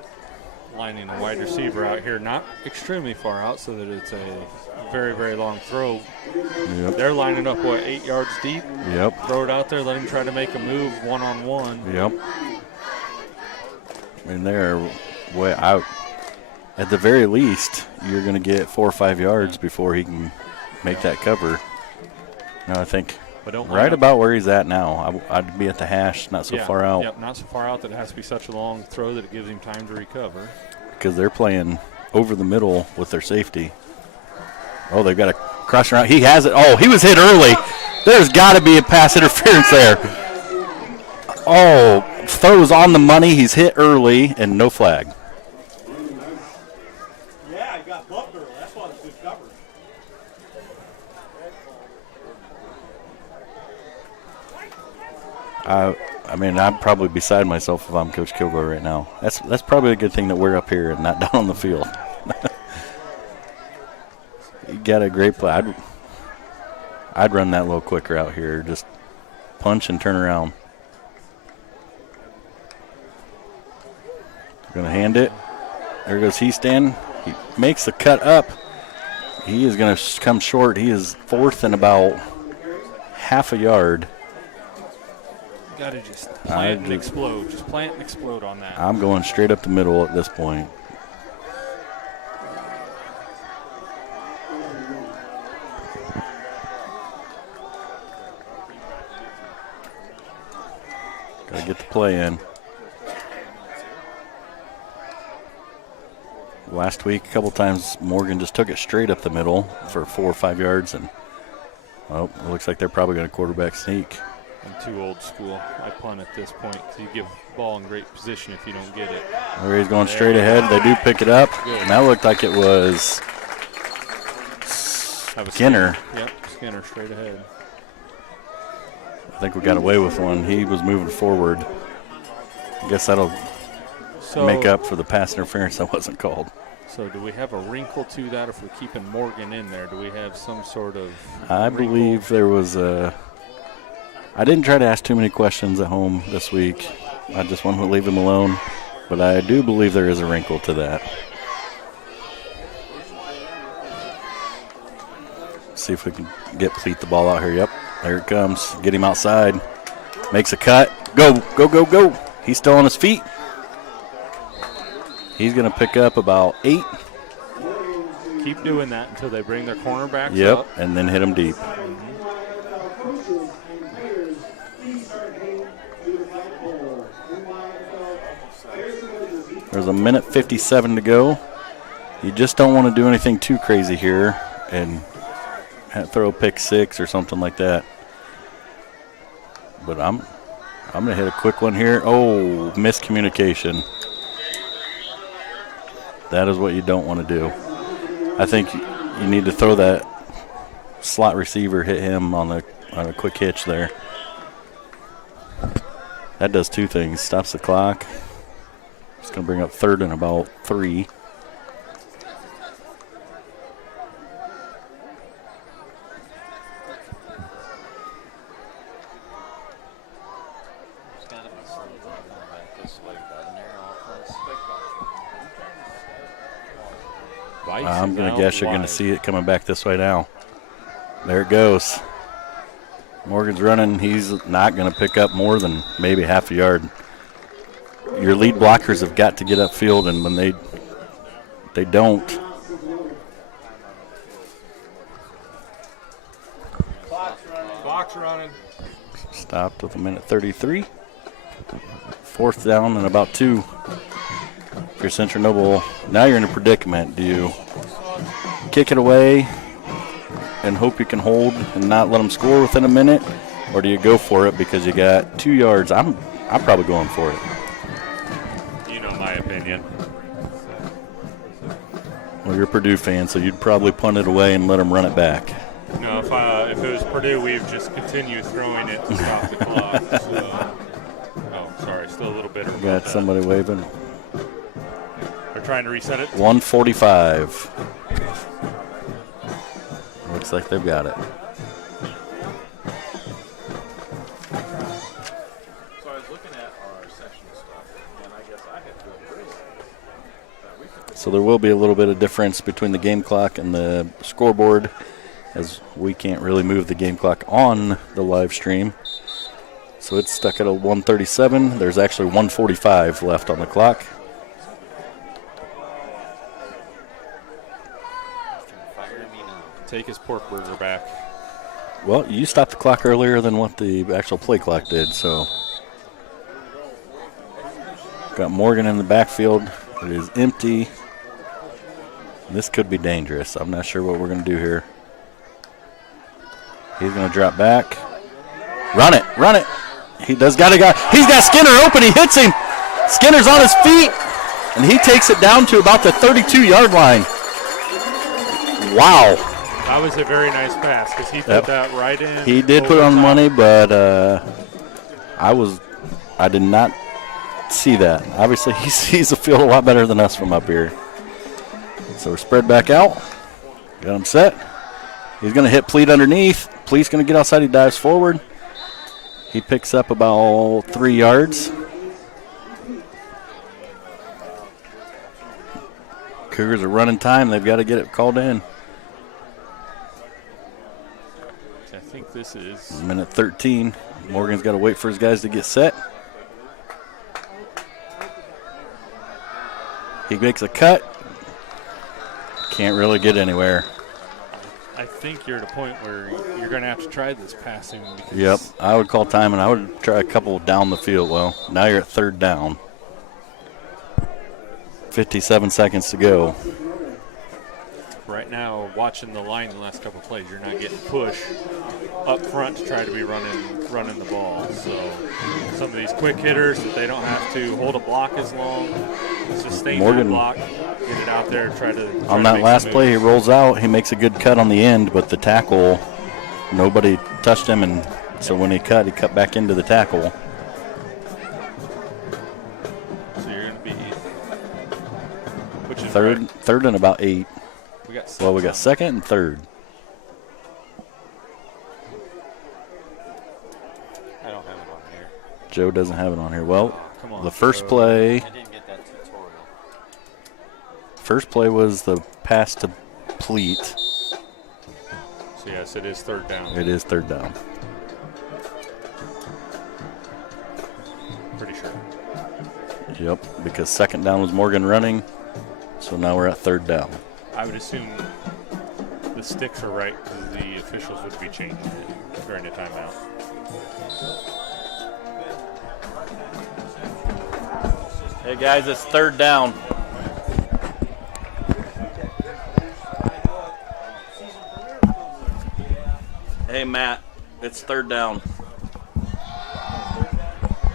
lining a wide receiver out here, not extremely far out, so that it's a very, very long throw. Yep. They're lining up, 8 yards deep? Yep. Throw it out there, let him try to make a move one-on-one. Yep. And they're way out. At the very least, you're going to get 4 or 5 yards before he can make that cover. Now I think right about where he's at now. I'd be at the hash, not so far out. Yep, not so far out that it has to be such a long throw that it gives him time to recover. Because they're playing over the middle with their safety. Oh, they've got a cross around. He has it. Oh, he was hit early. There's got to be a pass interference there. Oh, throws on the money. He's hit early and no flag. Yeah, he got bumped early. That's why it's good coverage. I mean, I'm probably beside myself if I'm Coach Kilgore right now. That's probably a good thing that we're up here and not down on the field. You got a great play. I'd run that a little quicker out here. Just punch and turn around. Going to hand it. There goes Heaston. He makes the cut up. He is going to come short. He is 4th and about half a yard. Got to just plant and explode. Just plant and explode on that. I'm going straight up the middle at this point. Got to get the play in. Last week, a couple times, Morgan just took it straight up the middle for 4 or 5 yards, and it looks like they're probably going to quarterback sneak. I'm too old school. I punt at this point. So you give the ball in great position if you don't get it. There he's going straight ahead. They do pick it up. And that looked like it was Skinner. Yep, Skinner straight ahead. I think we got away with one. He was moving forward. I guess that'll make up for the pass interference that wasn't called. So do we have a wrinkle to that if we're keeping Morgan in there? Do we have some sort of I believe there was a – I didn't try to ask too many questions at home this week. I just wanted to leave him alone. But I do believe there is a wrinkle to that. See if we can get Pleat the ball out here. Yep, there it comes. Get him outside. Makes a cut. Go, go, go, go. He's still on his feet. He's going to pick up about 8. Keep doing that until they bring their cornerbacks up. Yep, and then hit him deep. There's a minute 57 to go. You just don't want to do anything too crazy here and throw a pick 6 or something like that. But I'm going to hit a quick one here. Oh, miscommunication. That is what you don't want to do. I think you need to throw that slot receiver, hit him on a quick hitch there. That does 2 things. Stops the clock. It's going to bring up 3rd and about 3. I'm going to guess you're going to see it coming back this way now. There it goes. Morgan's running. He's not going to pick up more than maybe half a yard. Your lead blockers have got to get upfield, and when they don't. Clock's running. Stopped with a minute 33. 4th down and about 2. If you're Central Noble, now you're in a predicament. Do you kick it away and hope you can hold and not let them score within a minute, or do you go for it because you got 2 yards? I'm probably going for it. You know my opinion. Well, you're a Purdue fan, so you'd probably punt it away and let them run it back. No, if it was Purdue, we'd just continue throwing it to stop the clock. Oh, sorry, still a little bitter. Got somebody waving. They're trying to reset it. 1:45. Looks like they've got it. So I was looking at our session stuff, and I guess I had to agree that So there will be a little bit of difference between the game clock and the scoreboard, as we can't really move the game clock on the live stream. So it's stuck at a 1:37. There's actually 1:45 left on the clock. Take his pork burger back. Well, you stopped the clock earlier than what the actual play clock did, so. Got Morgan in the backfield. It is empty. This could be dangerous. I'm not sure what we're going to do here. He's going to drop back. Run it, run it. He's got Skinner open. He hits him. Skinner's on his feet, and he takes it down to about the 32-yard line. Wow. That was a very nice pass because he put that right in. He did put on money, but I did not see that. Obviously, he sees the field a lot better than us from up here. So we're spread back out. Got him set. He's going to hit Pleat underneath. Pleat's going to get outside. He dives forward. He picks up about 3 yards. Cougars are running time. They've got to get it called in. I think this is minute 13. Morgan's got to wait for his guys to get set. He makes a cut. Can't really get anywhere. I think you're at a point where you're going to have to try this passing. Yep, I would call time, and I would try a couple down the field. Well, now you're at 3rd down. 57 seconds to go. right now, watching the line the last couple of plays, you're not getting pushed up front to try to be running the ball. So some of these quick hitters that they don't have to hold a block as long, sustain that block, get it out there, try to on that last play, he rolls out. He makes a good cut on the end, but the tackle, nobody touched him, and so when he cut back into the tackle. So you're going to be third and about 8. We got second and third. I don't have it on here. Joe doesn't have it on here. Well, come on, the first Joe. play. I didn't get that tutorial. First play was the pass to Pleat. So yes, it is third down. It is third down. Pretty sure. Yep, because second down was Morgan running, so now we're at third down. I would assume the sticks are right because the officials would be changing it during the timeout. Hey guys, it's third down. Hey Matt, it's third down.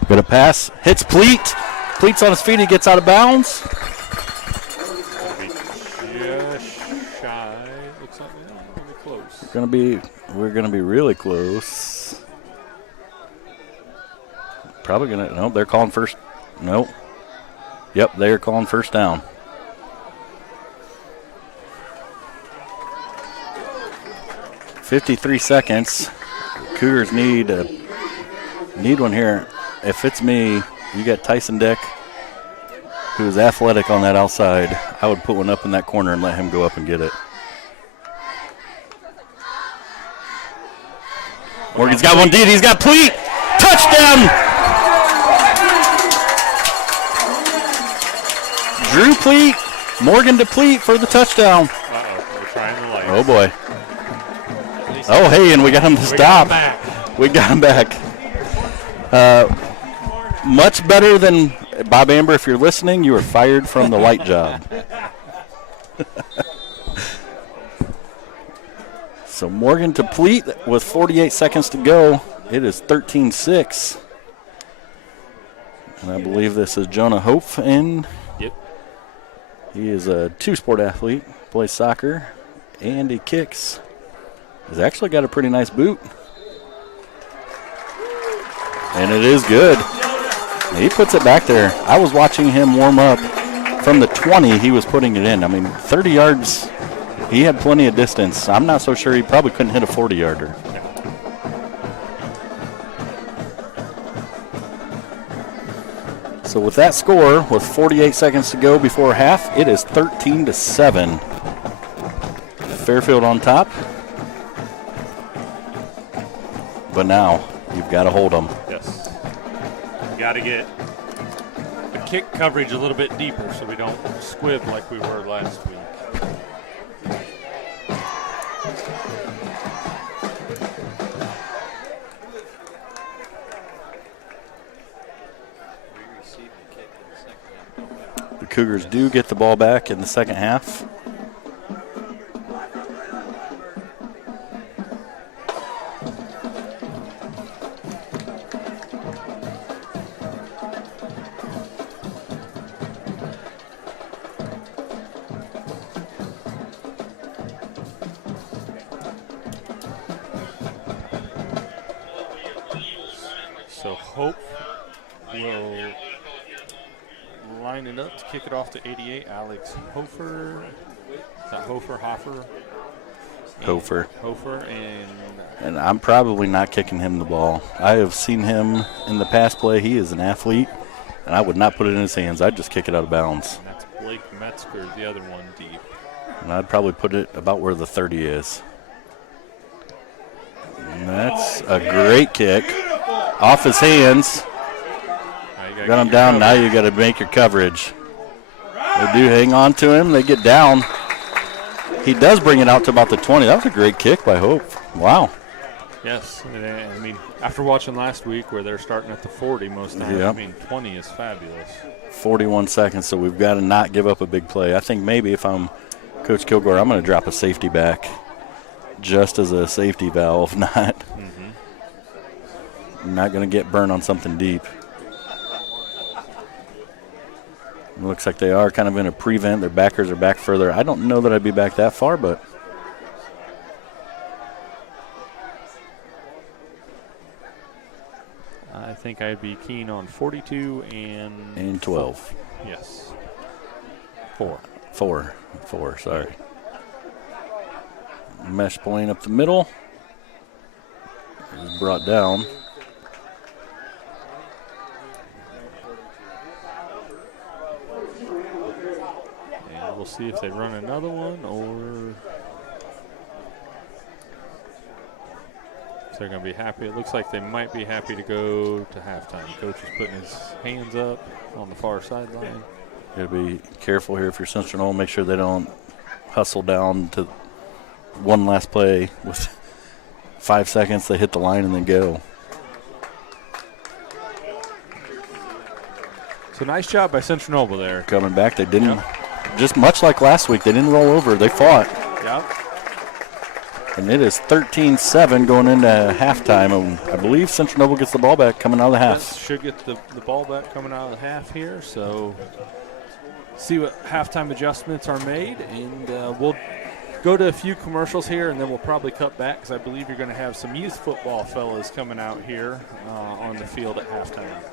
Got a pass, hits Pleat. Pleat's on his feet, he gets out of bounds. Just shy. Looks like we're gonna be close. We're gonna be really close. Probably gonna. No, they're calling first. Nope. Yep, they're calling first down. .53 seconds. Cougars need one here. If it's me, you got Tyson Dick, who's athletic on that outside. I would put one up in that corner and let him go up and get it. Morgan's got one deep. He's got Pleat. Touchdown! Drew Pleat. Morgan to Pleat for the touchdown. Uh-oh, we're trying the lights. Oh, boy. Oh, hey, and we got him to stop. We got him back. Much better than Bob Amber. If you're listening, you were fired from the light job. So Morgan to Pleat with 48 seconds to go. It is 13-6. And I believe this is Jonah Hope in. Yep. He is a two-sport athlete, plays soccer, and he kicks. He's actually got a pretty nice boot. And it is good. He puts it back there. I was watching him warm up. From the 20, he was putting it in. I mean, 30 yards, he had plenty of distance. I'm not so sure he probably couldn't hit a 40-yarder. So with that score, with 48 seconds to go before half, it is 13-7. Fairfield on top. But now, you've got to hold them. Yes. We got to get the kick coverage a little bit deeper so we don't squib like we were last week. The Cougars do get the ball back in the second half. So Hope will line it up to kick it off to 88. Alex Hofer. Is that Hofer? Hofer. And I'm probably not kicking him the ball. I have seen him in the pass play. He is an athlete, and I would not put it in his hands. I'd just kick it out of bounds. And that's Blake Metzger, the other one deep. And I'd probably put it about where the 30 is. And that's a great kick. Off his hands. Got him down. Now you got to make your coverage. They do hang on to him. They get down. He does bring it out to about the 20. That was a great kick by Hope. Wow. Yes. I mean, after watching last week where they're starting at the 40 most times, Yep. I mean, 20 is fabulous. 41 seconds, so we've got to not give up a big play. I think maybe if I'm Coach Coach Kilgore, I'm going to drop a safety back just as a safety valve, not going to get burned on something deep. It looks like they are kind of in a prevent. Their backers are back further. I don't know that I'd be back that far, but I think I'd be keen on 42 and 12. Yes. 4, sorry. Mesh point up the middle. Is brought down. And we'll see if they run another one or if they're going to be happy. It looks like they might be happy to go to halftime. Coach is putting his hands up on the far sideline. Got to be careful here if you're Central Knoll. Make sure they don't hustle down to one last play with 5 seconds. They hit the line and then go. So nice job by Central Noble there. Coming back, they didn't, just much like last week, they didn't roll over. They fought. Yep. And it is 13-7 going into halftime. And I believe Central Noble gets the ball back coming out of the half. Should get the ball back coming out of the half here. So see what halftime adjustments are made. And we'll go to a few commercials here, and then we'll probably cut back because I believe you're going to have some youth football fellas coming out here on the field at halftime.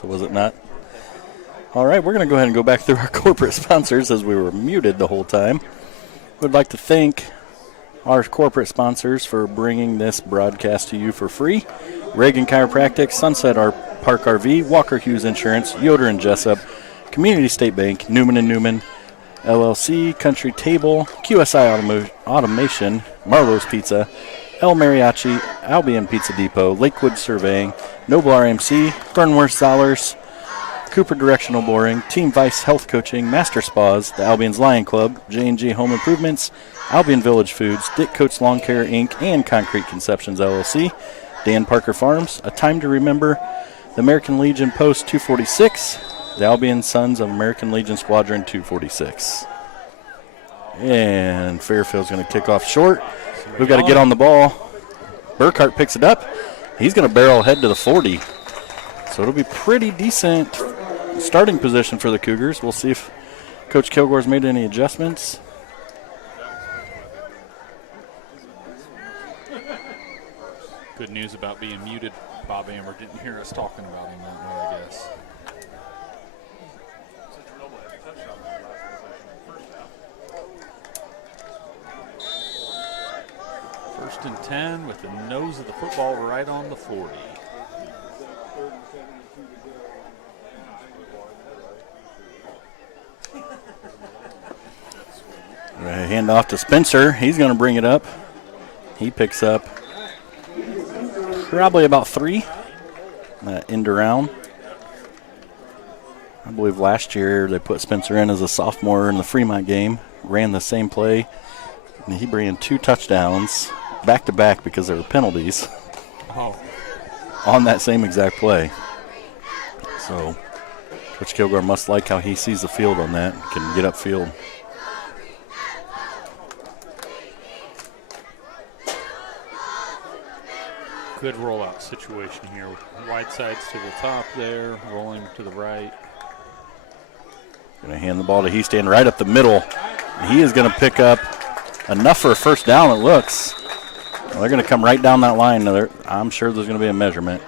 So was it not? All right, we're going to go ahead and go back through our corporate sponsors as we were muted the whole time. We'd like to thank our corporate sponsors for bringing this broadcast to you for free. Reagan Chiropractic, Sunset Park RV, Walker Hughes Insurance, Yoder and Jessup, Community State Bank, Newman & Newman, LLC, Country Table, QSI Automation, Marlowe's Pizza, El Mariachi, Albion Pizza Depot, Lakewood Surveying, Noble RMC, Burnworth Zollers, Cooper Directional Boring, Team Vice Health Coaching, Master Spas, the Albion's Lion Club, J&G Home Improvements, Albion Village Foods, Dick Coates Lawn Care Inc., and Concrete Conceptions LLC, Dan Parker Farms, A Time to Remember, the American Legion Post 246, the Albion Sons of American Legion Squadron 246. And Fairfield's going to kick off short. We've got to get on the ball. Burkhart picks it up. He's going to barrel ahead to the 40. So it'll be pretty decent starting position for the Cougars. We'll see if Coach Kilgore's made any adjustments. Good news about being muted. Bob Amber didn't hear us talking about him that way, I guess. First and 10 with the nose of the football right on the 40. Hand off to Spencer. He's going to bring it up. He picks up probably about 3. End around. I believe last year they put Spencer in as a sophomore in the Fremont game. Ran the same play. And he ran 2 touchdowns back-to-back because there were penalties on that same exact play. So Coach Kilgore must like how he sees the field on that. Can get upfield. Good rollout situation here. Wide sides to the top there, rolling to the right. Going to hand the ball to Heastan right up the middle. He is going to pick up enough for a first down, it looks. Well, they're going to come right down that line. I'm sure there's going to be a measurement.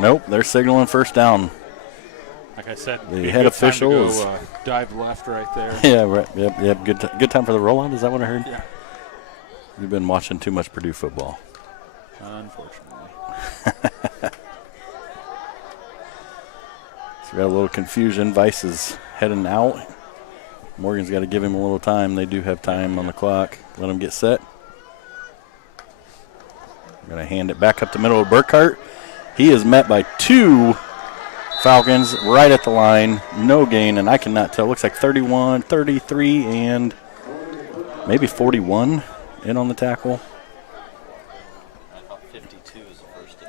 Nope, they're signaling first down. Like I said, the head official is dive left right there. Yeah, right. Yep. Good time for the rollout. Is that what I heard? Yeah. You've been watching too much Purdue football. Unfortunately. So we got a little confusion. Vice is heading out. Morgan's got to give him a little time. They do have time on the clock. Let him get set. We're going to hand it back up the middle of Burkhart. He is met by 2 Falcons right at the line. No gain, and I cannot tell. Looks like 31, 33, and maybe 41 in on the tackle. I thought 52 was the first to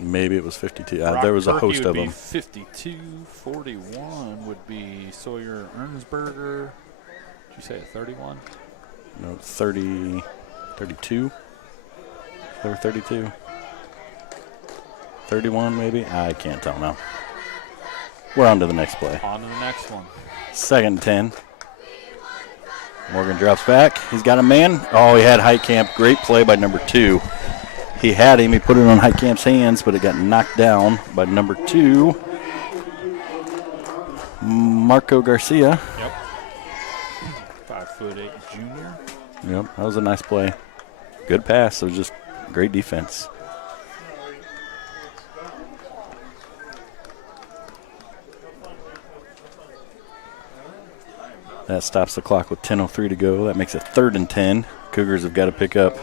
me. Maybe it was 52. There was a host of them. 52, 41 would be Sawyer Ernsberger. Did you say a 31? No, 30, 32. There were 32. 31 maybe? I can't tell now. We're on to the next play. On to the next one. 2nd and 10. Morgan drops back. He's got a man. Oh, he had Heitkamp. Great play by number 2. He had him. He put it on Heitkamp's hands, but it got knocked down by number 2, Marco Garcia. Yep. 5'8" junior. Yep, that was a nice play. Good pass. It was just great defense. That stops the clock with 10:03 to go. That makes it 3rd and 10. Cougars have got to pick up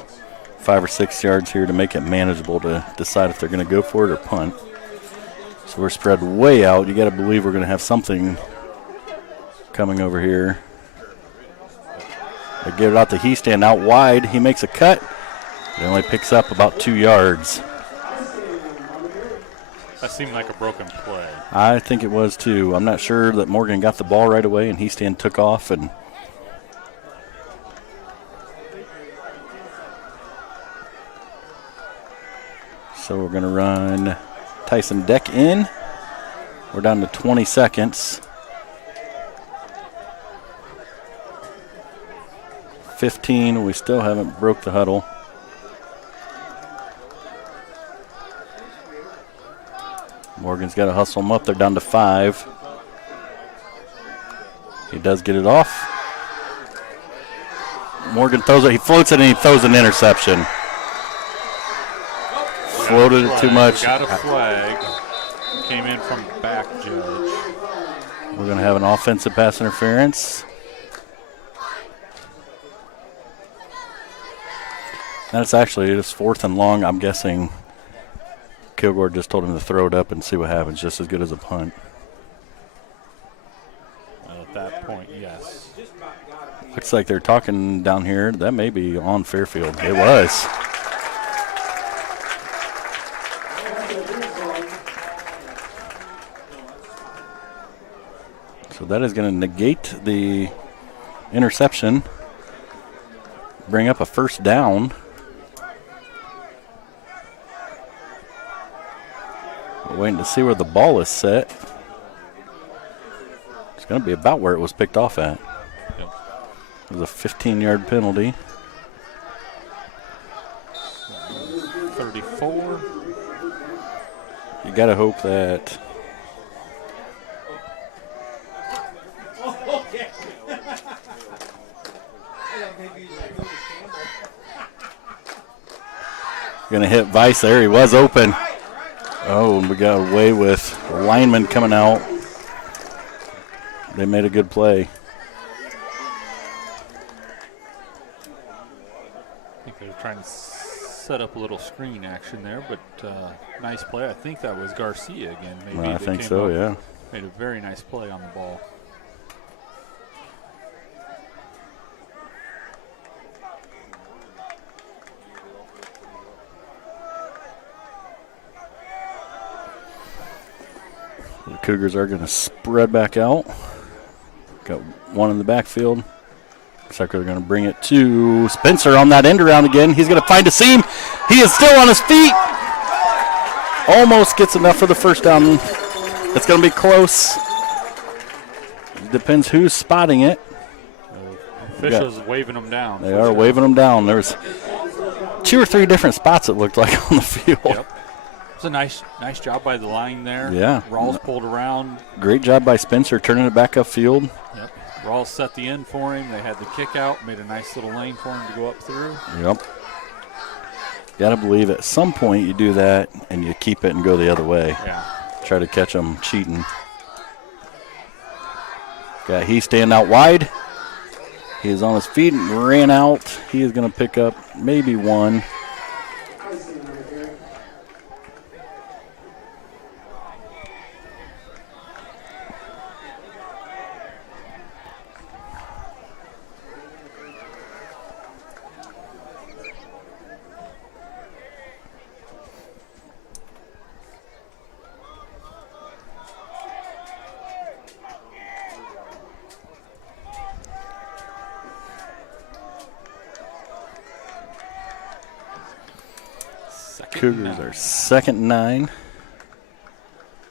5 or 6 yards here to make it manageable to decide if they're going to go for it or punt. So we're spread way out. You got to believe we're going to have something coming over here. They get it out to Heastan out wide. He makes a cut. He only picks up about 2 yards. That seemed like a broken play. I think it was too. I'm not sure that Morgan got the ball right away and Heastan took off. And so we're going to run Tyson Deck in. We're down to 20 seconds. 15. We still haven't broke the huddle. Morgan's got to hustle him up. They're down to 5. He does get it off. Morgan throws it. He floats it, and he throws an interception. Floated it too much. Got a flag. Came in from back judge. We're going to have an offensive pass interference. That's actually just 4th and long. I'm guessing Kilgore just told him to throw it up and see what happens, just as good as a punt. At that point, yes. Looks like they're talking down here. That may be on Fairfield. It was. So that is going to negate the interception, bring up a first down. We're waiting to see where the ball is set. It's going to be about where it was picked off at. Yep. It was a 15-yard penalty. 34. You got to hope that going to hit Vice there. He was open. Oh, and we got away with a lineman coming out. They made a good play. I think they were trying to set up a little screen action there, but nice play. I think that was Garcia again. Maybe I think so, yeah. Made a very nice play on the ball. The Cougars are going to spread back out. Got one in the backfield. Looks like they're going to bring it to Spencer on that end around again. He's going to find a seam. He is still on his feet. Almost gets enough for the first down. It's going to be close. Depends who's spotting it. Officials waving them down. They are waving them down. There's 2 or 3 different spots it looked like on the field. Yep. It's a nice job by the line there. Yeah. Rawls pulled around. Great job by Spencer turning it back upfield. Yep. Rawls set the end for him. They had the kick out, made a nice little lane for him to go up through. Yep. Got to believe at some point you do that and you keep it and go the other way. Yeah. Try to catch them cheating. Got he standing out wide. He is on his feet and ran out. He is going to pick up maybe 1. Cougars are 2nd and 9.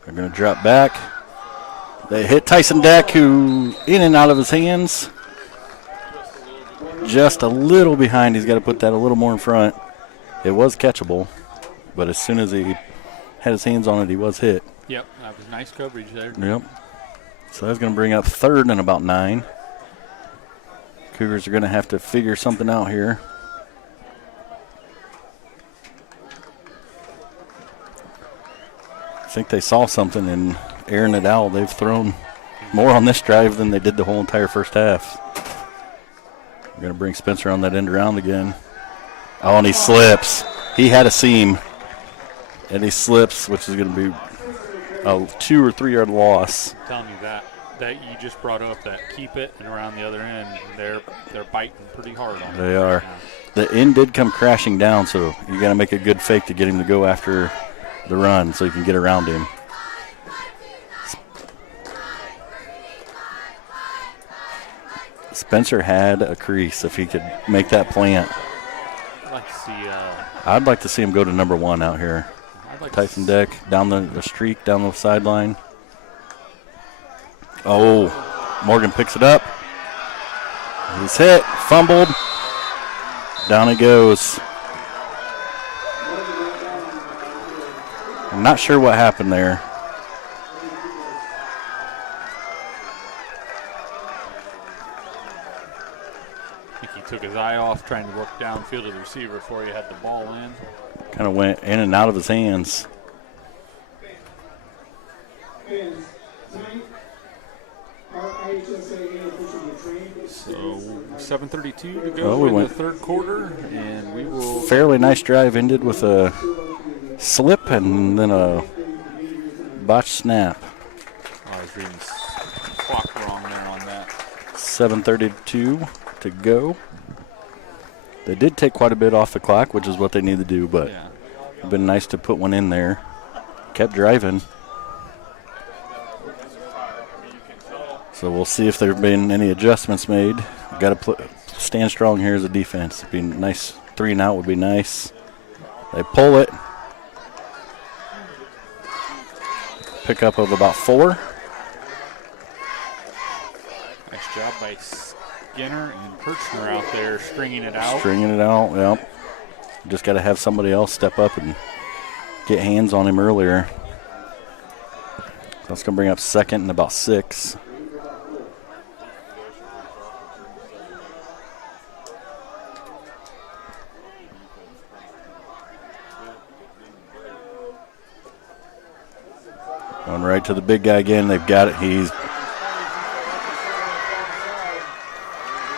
They're going to drop back. They hit Tyson Deck, who in and out of his hands. Just a little behind. He's got to put that a little more in front. It was catchable, but as soon as he had his hands on it, he was hit. Yep, that was nice coverage there. Yep. So that's going to bring up 3rd and about 9. Cougars are going to have to figure something out here. I think they saw something in airing it out. They've thrown more on this drive than they did the whole entire first half. We're going to bring Spencer on that end around again. Oh, and he slips. He had a seam. And he slips, which is going to be a 2 or 3 yard loss. I'm telling you that you just brought up, that keep it and around the other end, they're biting pretty hard on it. They are. The end did come crashing down, so you got to make a good fake to get him to go after the run so you can get around him. Spencer had a crease if he could make that plant. I'd like to see him go to number 1 out here. Tyson Deck down the streak, down the sideline. Oh, Morgan picks it up. He's hit, fumbled. Down he goes. I'm not sure what happened there. I think he took his eye off trying to look downfield to the receiver before he had the ball in. Kind of went in and out of his hands. So 7:32 to go in the third quarter, and we will. Fairly nice drive ended with a slip and then a botched snap. I was reading clock wrong there on that. 7:32 to go. They did take quite a bit off the clock, which is what they need to do, but it'd been nice to put one in there. Kept driving. So we'll see if there have been any adjustments made. Got to stand strong here as a defense. It'd be nice. 3 and out would be nice. They pull it. Pickup of about 4. Nice job by Skinner and Kirchner out there stringing it out. Yep. Just got to have somebody else step up and get hands on him earlier. That's going to bring up second and about 6. Going right to the big guy again. They've got it.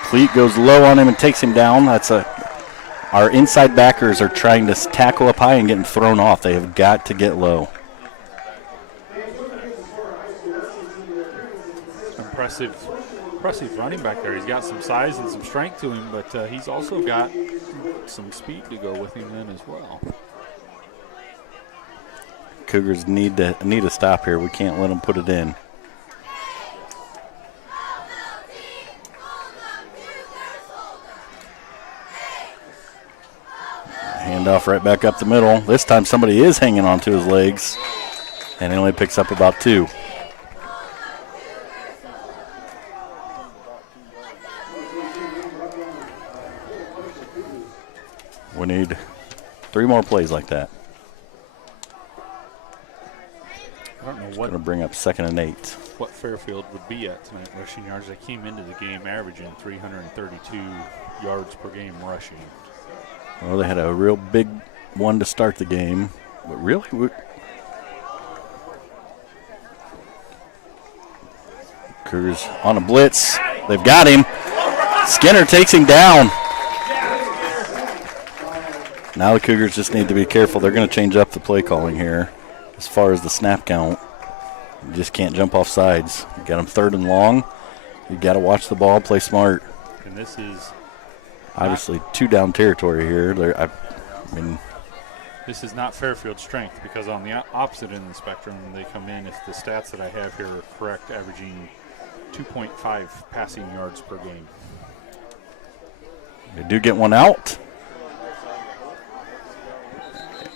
Cleat goes low on him and takes him down. Our inside backers are trying to tackle up high and getting thrown off. They have got to get low. Impressive running back there. He's got some size and some strength to him, but he's also got some speed to go with him then as well. Cougars need a stop here. We can't let them put it in. Handoff right back up the middle. This time somebody is hanging onto his legs, and he only picks up about 2. We need 3 more plays like that. I don't know It's what going to bring up second and 8. What Fairfield would be at tonight rushing yards. They came into the game averaging 332 yards per game rushing. Well, they had a real big one to start the game, but really, Cougars on a blitz. They've got him. Skinner takes him down. Now the Cougars just need to be careful. They're going to change up the play calling here as far as the snap count. You just can't jump off sides. You got them 3rd and long. You got to watch the ball, play smart. And this is obviously 2 down territory here. This is not Fairfield's strength, because on the opposite end of the spectrum, they come in, if the stats that I have here are correct, averaging 2.5 passing yards per game. They do get one out.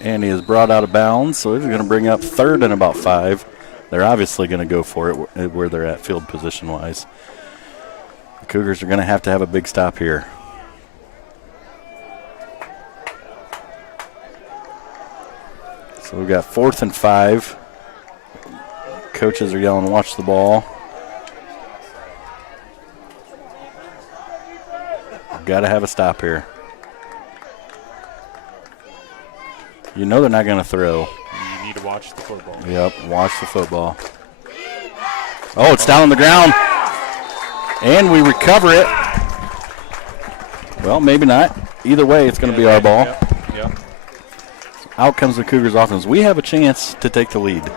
And he is brought out of bounds, so he's going to bring up 3rd and about 5. They're obviously going to go for it where they're at field position-wise. The Cougars are going to have a big stop here. So we've got 4th and 5. Coaches are yelling, watch the ball. We've got to have a stop here. You know they're not going to throw. You need to watch the football. Yep, watch the football. Oh, it's down on the ground. And we recover it. Well, maybe not. Either way, it's going to be our ball. Yep. Out comes the Cougars offense. We have a chance to take the lead. It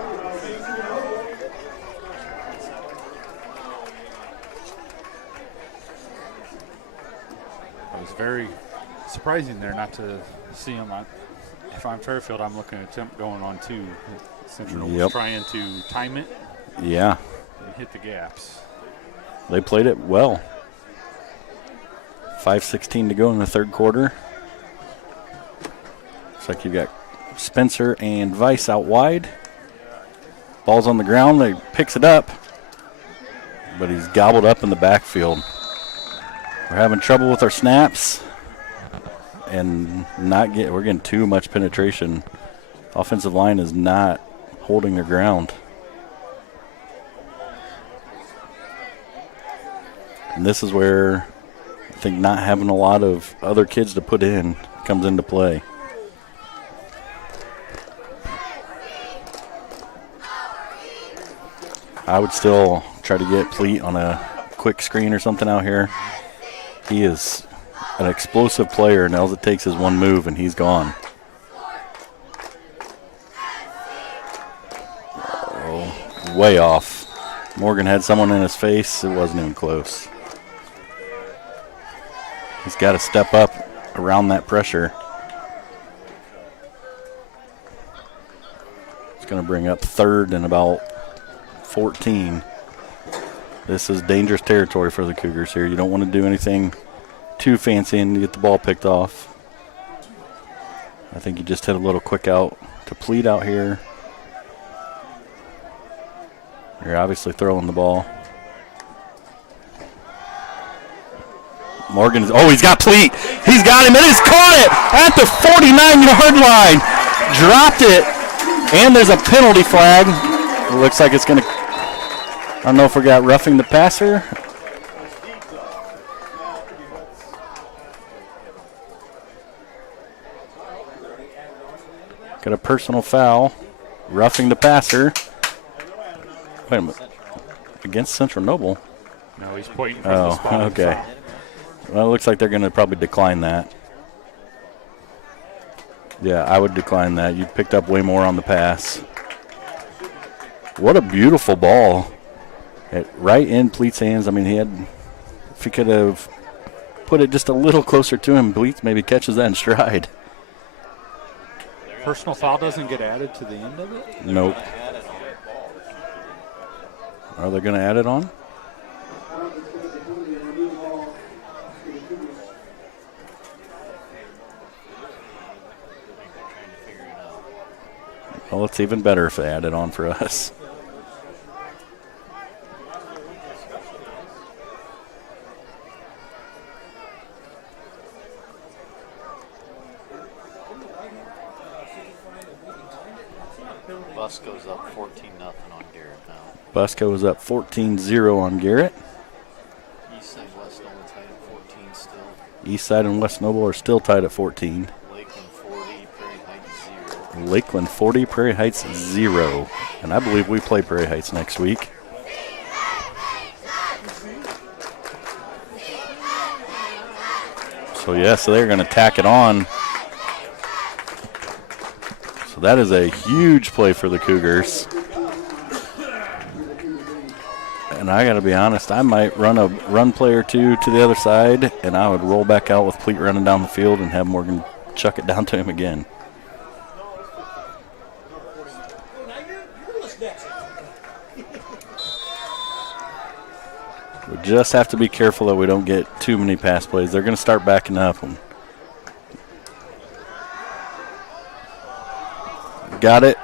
was very surprising there not to see him. If I'm Fairfield, I'm looking at attempt going on 2. Central was trying to time it. Yeah. And hit the gaps. They played it well. 5:16 to go in the 3rd quarter. Looks like you've got Spencer and Weiss out wide. Ball's on the ground. They picks it up, but he's gobbled up in the backfield. We're having trouble with our snaps, and we're getting too much penetration. Offensive line is not holding their ground. And this is where think not having a lot of other kids to put in comes into play. I would still try to get Pleat on a quick screen or something out here. He is an explosive player, and all it takes is one move, and he's gone. Oh, way off. Morgan had someone in his face. It wasn't even close. He's got to step up around that pressure. It's going to bring up third and about 14. This is dangerous territory for the Cougars here. You don't want to do anything too fancy and get the ball picked off. I think you just hit a little quick out to Pleat out here. You're obviously throwing the ball. Morgan is, he's got Pleat. He's got him, and he's caught it at the 49-yard line. Dropped it, and there's a penalty flag. It looks like it's going to, I don't know if we got roughing the passer. Got a personal foul, roughing the passer. Wait a minute, against Central Noble? No, he's pointing from the spot. Okay. Well, it looks like they're going to probably decline that. Yeah, I would decline that. You picked up way more on the pass. What a beautiful ball. Right in Pleat's hands. I mean, if he could have put it just a little closer to him, Pleat maybe catches that in stride. Personal foul doesn't get added to the end of it? Nope. Are they going to add it on? Well, it's even better if they add it on for us. Busco's up 14-0 on Garrett now. Busco is up 14-0 on Garrett. Eastside West Noble tied at 14 still. Eastside and West Noble are still tied at 14. Lakeland 40, Prairie Heights 0. Lakeland 40, Prairie Heights 0. And I believe we play Prairie Heights next week. So they're going to tack it on. So that is a huge play for the Cougars. And I got to be honest, I might run a run play or two to the other side, and I would roll back out with Pleat running down the field and have Morgan chuck it down to him again. We just have to be careful that we don't get too many pass plays. They're going to start backing up. Got it.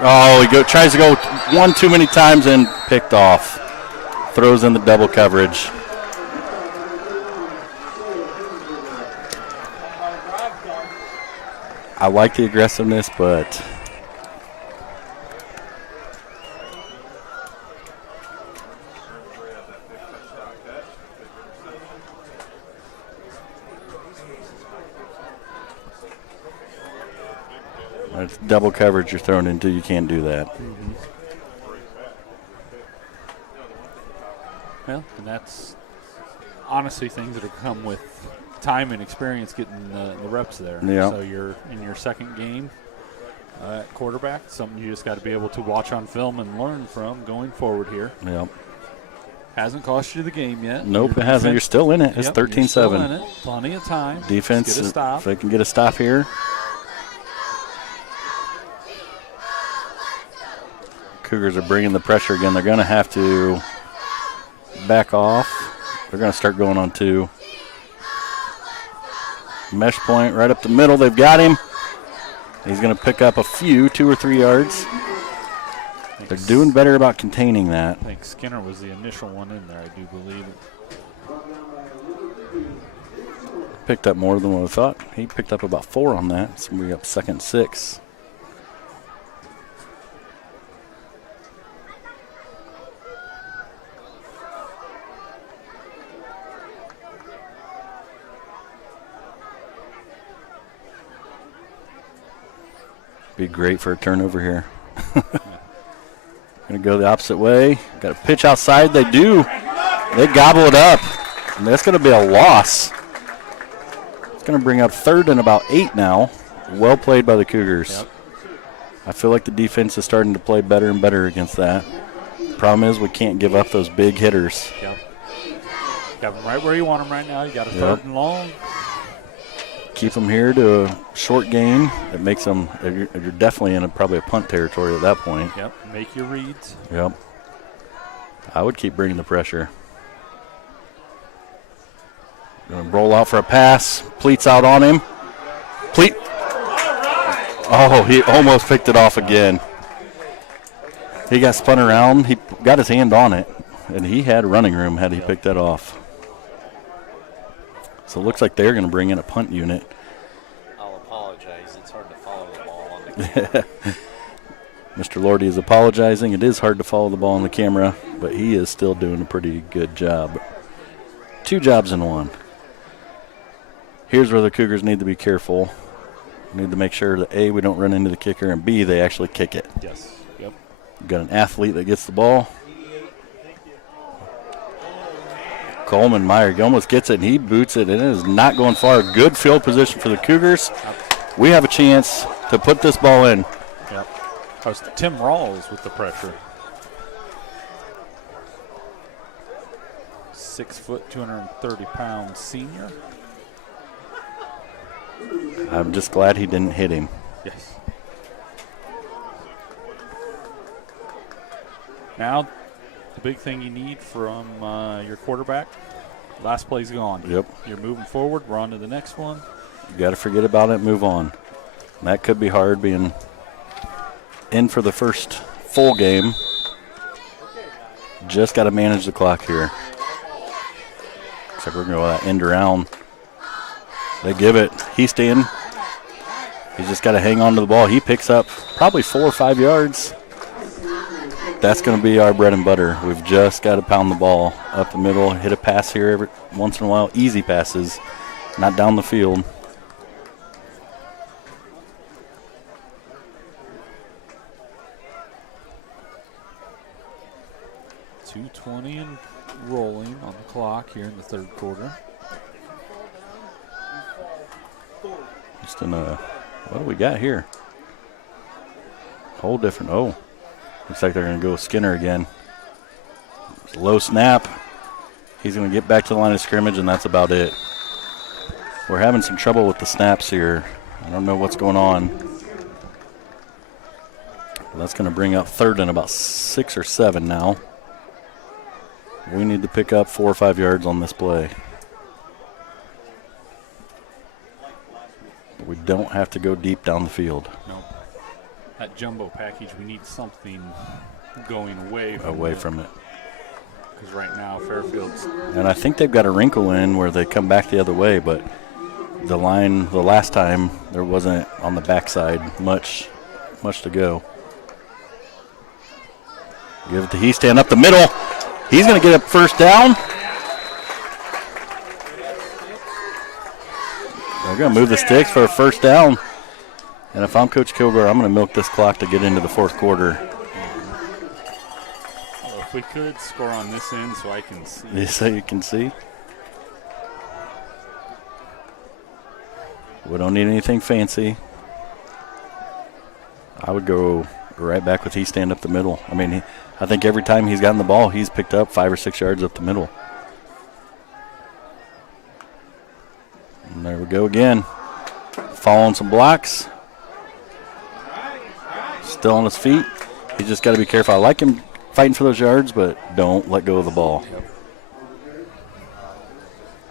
Oh, he tries to go one too many times and picked off. Throws in the double coverage. I like the aggressiveness, but it's double coverage you're thrown into. You can't do that. Mm-hmm. Well, and that's honestly things that have come with time and experience getting the reps there. Yeah. So you're in your second game at quarterback, something you just got to be able to watch on film and learn from going forward here. Yep. Hasn't cost you the game yet. Nope, it hasn't. You're still in it. It's 13-7. You're still in it. Plenty of time. Defense, Just get a stop. if they can get a stop here. Cougars are bringing the pressure again. They're going to have to back off. They're going to start going on two. Mesh point right up the middle. They've got him. He's going to pick up a few, 2 or 3 yards. They're doing better about containing that. I think Skinner was the initial one in there, I do believe. Picked up more than what I thought. He picked up about 4 on that. So we're up second 6. Be great for a turnover here. Going to go the opposite way. Got a pitch outside. They do. They gobble it up. And that's going to be a loss. It's going to bring up 3rd and about 8 now. Well played by the Cougars. Yep. I feel like the defense is starting to play better and better against that. Problem is we can't give up those big hitters. Yep. Got them right where you want them right now. You got a 3rd and long. Keep them here to a short gain. It makes them, you're definitely in probably a punt territory at that point. Yep, make your reads. Yep. I would keep bringing the pressure. Going to roll out for a pass. Pleat's out on him. Pleat. Oh, he almost picked it off again. He got spun around. He got his hand on it, and he had running room had he picked that off. So it looks like they're going to bring in a punt unit. I'll apologize. It's hard to follow the ball on the camera. Mr. Lordy is apologizing. It is hard to follow the ball on the camera, but he is still doing a pretty good job. 2 jobs in 1. Here's where the Cougars need to be careful. We need to make sure that, A, we don't run into the kicker, and B, they actually kick it. Yes. Yep. We've got an athlete that gets the ball. Coleman Meyer, he almost gets it, and he boots it, and it is not going far. Good field position for the Cougars. We have a chance to put this ball in. Yep. That was Tim Rawls with the pressure. 6 foot, 230-pound senior. I'm just glad he didn't hit him. Yes. Now, the big thing you need from your quarterback, last play's gone. Yep. You're moving forward. We're on to the next one. You got to forget about it and move on. And that could be hard being in for the first full game. Just got to manage the clock here. Looks like we're going to go that end around. They give it. He's staying. He's just got to hang on to the ball. He picks up probably 4 or 5 yards. That's going to be our bread and butter. We've just got to pound the ball up the middle, hit a pass here every once in a while. Easy passes, not down the field. .220 and rolling on the clock here in the 3rd quarter. Just in a, what do we got here? Whole different, oh. Looks like they're going to go with Skinner again. Low snap. He's going to get back to the line of scrimmage, and that's about it. We're having some trouble with the snaps here. I don't know what's going on. That's going to bring up 3rd and about 6 or 7 now. We need to pick up 4 or 5 yards on this play. But we don't have to go deep down the field. No. That jumbo package, we need something going away from it. Because right now, Fairfield's. And I think they've got a wrinkle in where they come back the other way, but the line the last time, there wasn't on the backside much to go. Give it to Heastan up the middle. He's going to get a first down. They're going to move the sticks for a first down. And if I'm Coach Kilgore, I'm going to milk this clock to get into the 4th quarter. Well, if we could score on this end so I can see. Yes, so you can see. We don't need anything fancy. I would go right back with Heastan up the middle. I mean, I think every time he's gotten the ball, he's picked up 5 or 6 yards up the middle. And there we go again. Following some blocks. Still on his feet. He's just got to be careful. I like him fighting for those yards, but don't let go of the ball.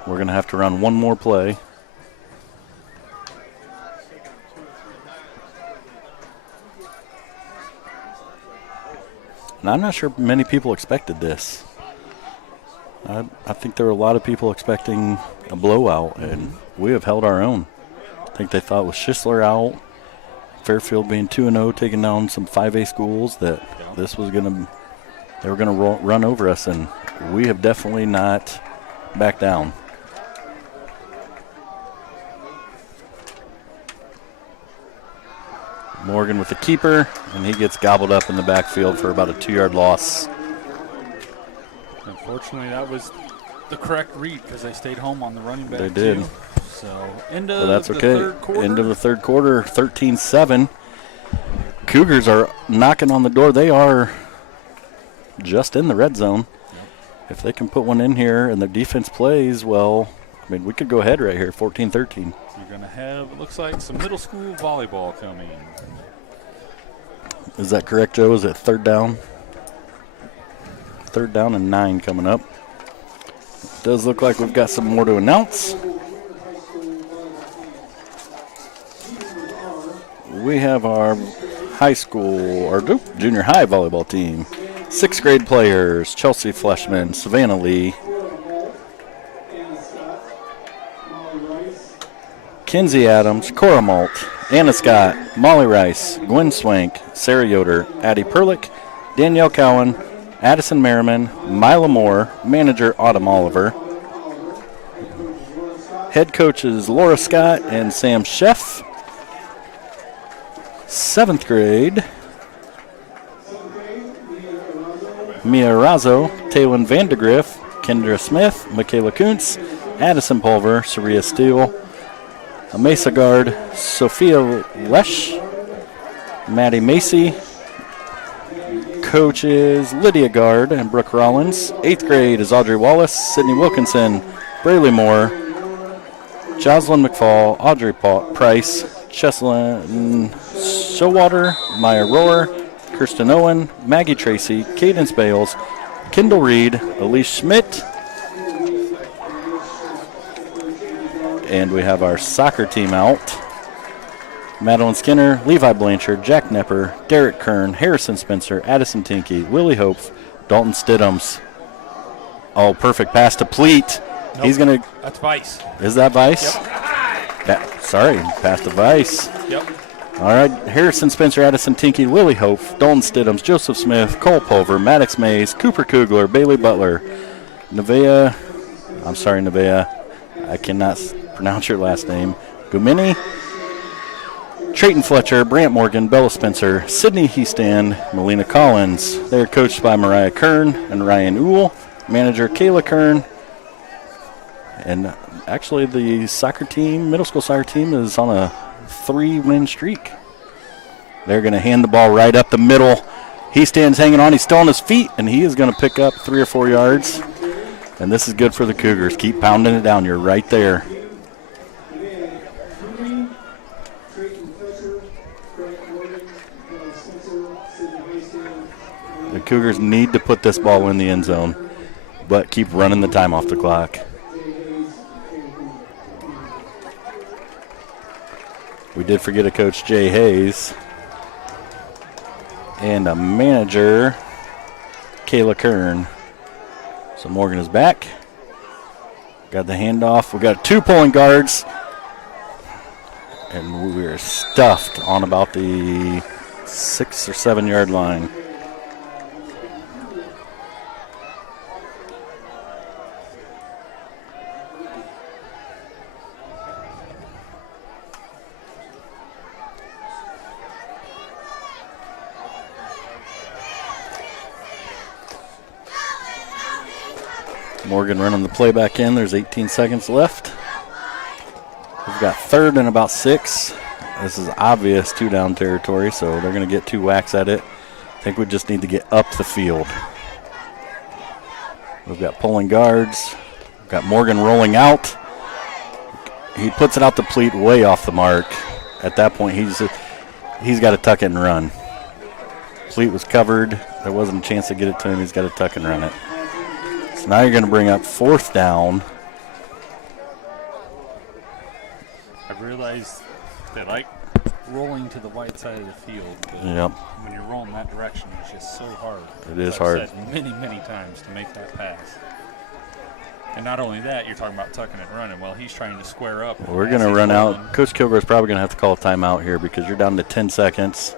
We're going to have to run one more play. And I'm not sure many people expected this. I think there were a lot of people expecting a blowout, and we have held our own. I think they thought with Schisler out, Fairfield being 2-0, taking down some 5A schools, that this was they were going to run over us, and we have definitely not backed down. Morgan with the keeper, and he gets gobbled up in the backfield for about a 2-yard loss. Unfortunately, that was the correct read because they stayed home on the running back. They did. Too. So, end of Well, that's the okay. third quarter. End of the third quarter, 13-7. Cougars are knocking on the door. They are just in the red zone. If they can put one in here and the defense plays, well, I mean, we could go ahead right here, 14-13. You're going to have, it looks like, some middle school volleyball coming. Is that correct, Joe? Is it third down? Third down and 9 coming up. Does look like we've got some more to announce. We have our high school, or junior high volleyball team. 6th grade players, Chelsea Fleshman, Savannah Lee, Kinsey Adams, Cora Malt, Anna Scott, Molly Rice, Gwen Swank, Sarah Yoder, Addie Perlick, Danielle Cowan, Addison Merriman, Mila Moore, manager Autumn Oliver. Head coaches Laura Scott and Sam Sheff. 7th grade, Mia Razzo, Taylin Vandegrift, Kendra Smith, Michaela Kuntz, Addison Pulver, Saria Steele, a Mesa guard, Sophia Lesh, Maddie Macy, coaches Lydia Guard and Brooke Rollins. 8th grade is Audrey Wallace, Sydney Wilkinson, Brayley Moore, Jocelyn McFall, Audrey Price, Cheslin Showwater, Maya Rohr, Kirsten Owen, Maggie Tracy, Cadence Bales, Kendall Reed, Elise Schmidt, and we have our soccer team out. Madeline Skinner, Levi Blanchard, Jack Nepper, Derek Kern, Harrison Spencer, Addison Tinky, Willie Hope, Dalton Stidhams. Oh, perfect pass to Pleat. Nope. He's going to. That's Vice. Is that Vice? Yep. Sorry, pass to Vice. Yep. All right, Harrison Spencer, Addison Tinky, Willie Hope, Dalton Stidhams, Joseph Smith, Cole Pulver, Maddox Mays, Cooper Kugler, Bailey Butler, Nevaeh, I cannot pronounce your last name, Gumini, Trayton Fletcher, Brant Morgan, Bella Spencer, Sydney Heastand, Melina Collins. They are coached by Mariah Kern and Ryan Uhl, manager Kayla Kern, and actually the soccer team, middle school soccer team, is on a 3-win streak. They're going to hand the ball right up the middle. He stands hanging on. He's still on his feet, and he is going to pick up 3 or 4 yards. And this is good for the Cougars. Keep pounding it down. You're right there. The Cougars need to put this ball in the end zone, but keep running the time off the clock. We did forget a coach, Jay Hayes, and a manager, Kayla Kern. So Morgan is back. Got the handoff. We got 2 pulling guards, and we're stuffed on about the 6 or 7 yard line. Morgan running the play back in. There's 18 seconds left. We've got 3rd and about 6. This is obvious 2-down territory, so they're going to get 2 whacks at it. I think we just need to get up the field. We've got pulling guards. We've got Morgan rolling out. He puts it out to Pleat way off the mark. At that point, he's got to tuck it and run. Pleat was covered. There wasn't a chance to get it to him. He's got to tuck and run it. So now you're going to bring up 4th down. I realized they like rolling to the right side of the field. But Yep. when you're rolling that direction, it's just so hard. It is I've hard. said many, many times to make that pass. And not only that, you're talking about tucking and running. Well, he's trying to square up. We're going to run out. Coach Kilgore is probably going to have to call a timeout here because you're down to 10 seconds.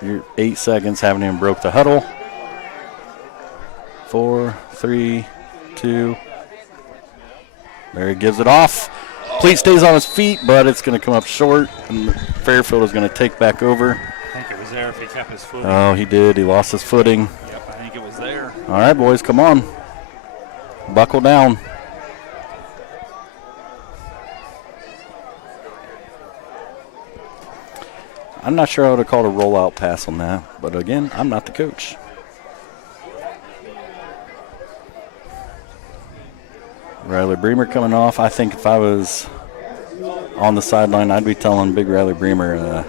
You're 8 seconds, haven't even broke the huddle. 4, 3, 2. There he gives it off. Cleat stays on his feet, but it's going to come up short, and Fairfield is going to take back over. I think it was there if he kept his footing. Oh, he did. He lost his footing. Yep, I think it was there. All right, boys, come on. Buckle down. I'm not sure I would have called a rollout pass on that, but again, I'm not the coach. Riley Bremer coming off. I think if I was on the sideline, I'd be telling Big Riley Bremer,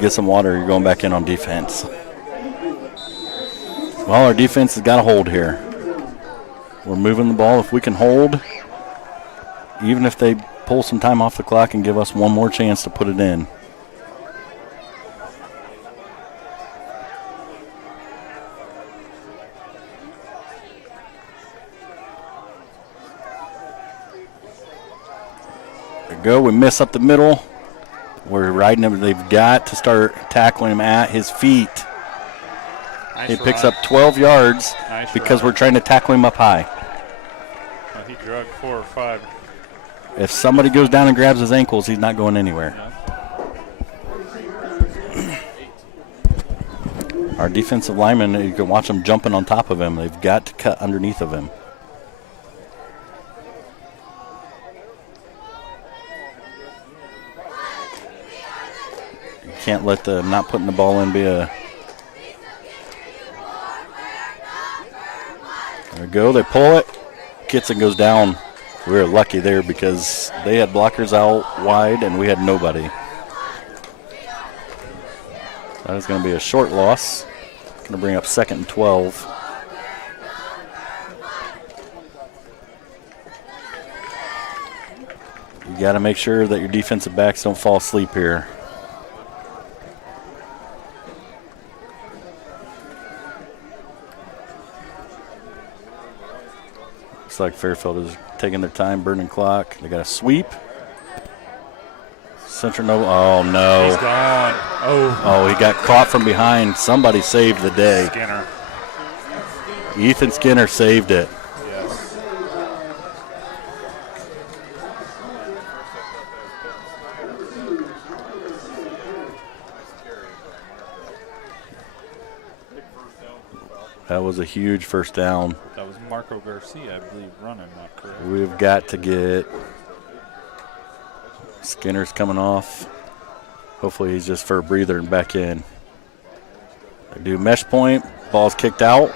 get some water, you're going back in on defense. Well, our defense has got a hold here. We're moving the ball. If we can hold, even if they pull some time off the clock and give us one more chance to put it in. Go. We miss up the middle. We're riding him. They've got to start tackling him at his feet. Nice he picks run. up 12 yards because we're trying to tackle him up high. Well, he drug 4 or 5. If somebody goes down and grabs his ankles, he's not going anywhere. Our defensive linemen, you can watch them jumping on top of him. They've got to cut underneath of him. Can't let the not putting the ball in be a. There we go. They pull it. Kitson goes down. We were lucky there because they had blockers out wide and we had nobody. That is going to be a short loss. Going to bring up 2nd and 12. You got to make sure that your defensive backs don't fall asleep here. Looks like Fairfield is taking their time, burning clock. They got a sweep. Central Nova. Oh, no. He's gone. Oh, he got caught from behind. Somebody saved the day. Skinner. Ethan Skinner saved it. Yes. That was a huge first down. That was Marco Garcia, I believe, running that correct. We've got to get Skinner's coming off. Hopefully he's just for a breather and back in. They do mesh point. Ball's kicked out.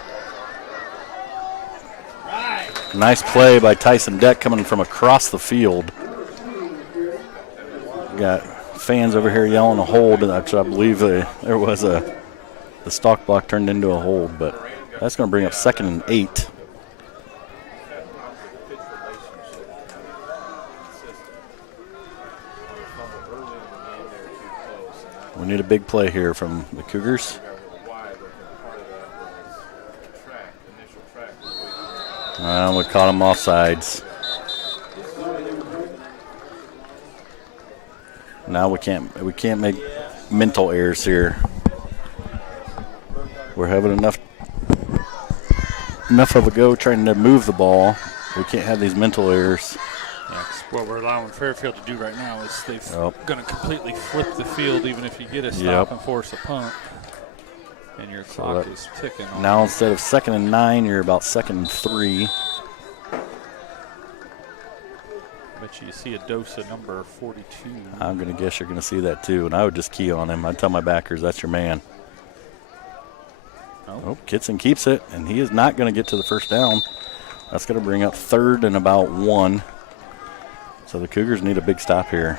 Nice play by Tyson Deck coming from across the field. Got fans over here yelling a hold. Actually, I believe there was the stalk block turned into a hold, but that's going to bring up 2nd and 8. We need a big play here from the Cougars. We caught him offsides. Now we can't make mental errors here. We're having enough of a go trying to move the ball. We can't have these mental errors. That's what we're allowing Fairfield to do right now is they're going to completely flip the field even if you get a stop and force a punt. And your clock is ticking. Now instead of 2nd and 9, you're about 2nd and 3. Bet you see a dose of number 42. I'm going to guess you're going to see that too, and I would just key on him. I'd tell my backers, that's your man. Oh, Kitson keeps it, and he is not going to get to the first down. That's going to bring up 3rd and about 1. So the Cougars need a big stop here.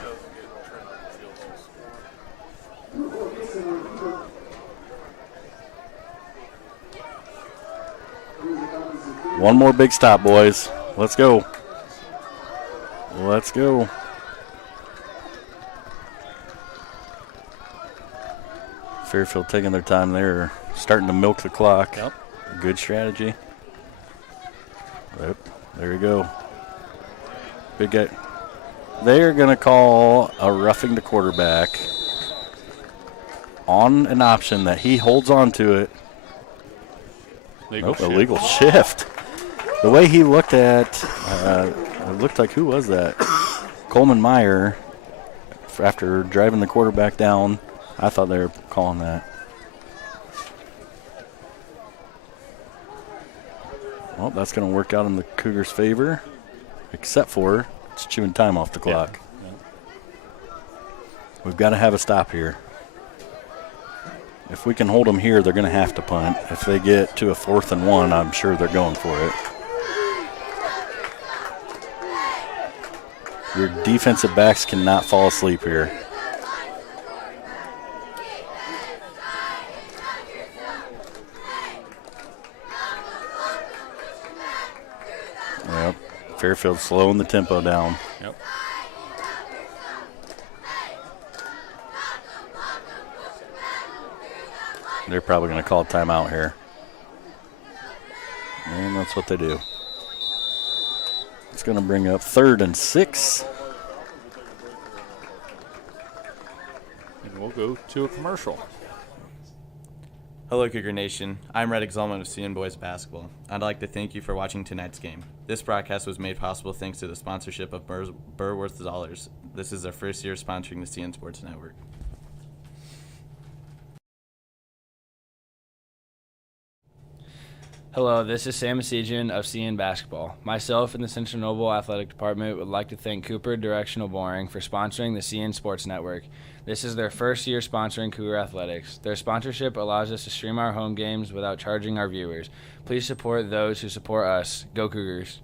One more big stop, boys. Let's go. Let's go. Fairfield taking their time there, starting to milk the clock. Yep. Good strategy. Yep. There you go. Big guy. They are going to call a roughing the quarterback on an option that he holds on to it. Illegal shift. The way he looked at, it looked like, who was that? Coleman Meyer, after driving the quarterback down, I thought they were calling that. Well, that's going to work out in the Cougars' favor, except for it's chewing time off the clock. Yeah. We've got to have a stop here. If we can hold them here, they're going to have to punt. If they get to a 4th and 1, I'm sure they're going for it. Your defensive backs cannot fall asleep here. Yep. Fairfield slowing the tempo down. Yep. They're probably going to call timeout here. And that's what they do. It's going to bring up 3rd and 6. And we'll go to a commercial. Hello, Cougar Nation. I'm Red Exalman of CN Boys Basketball. I'd like to thank you for watching tonight's game. This broadcast was made possible thanks to the sponsorship of Burworth Dollars. This is our first year sponsoring the CN Sports Network. Hello, this is Sam Asijian of CN Basketball. Myself and the Central Noble Athletic Department would like to thank Cooper Directional Boring for sponsoring the CN Sports Network. This is their first year sponsoring Cougar Athletics. Their sponsorship allows us to stream our home games without charging our viewers. Please support those who support us. Go Cougars!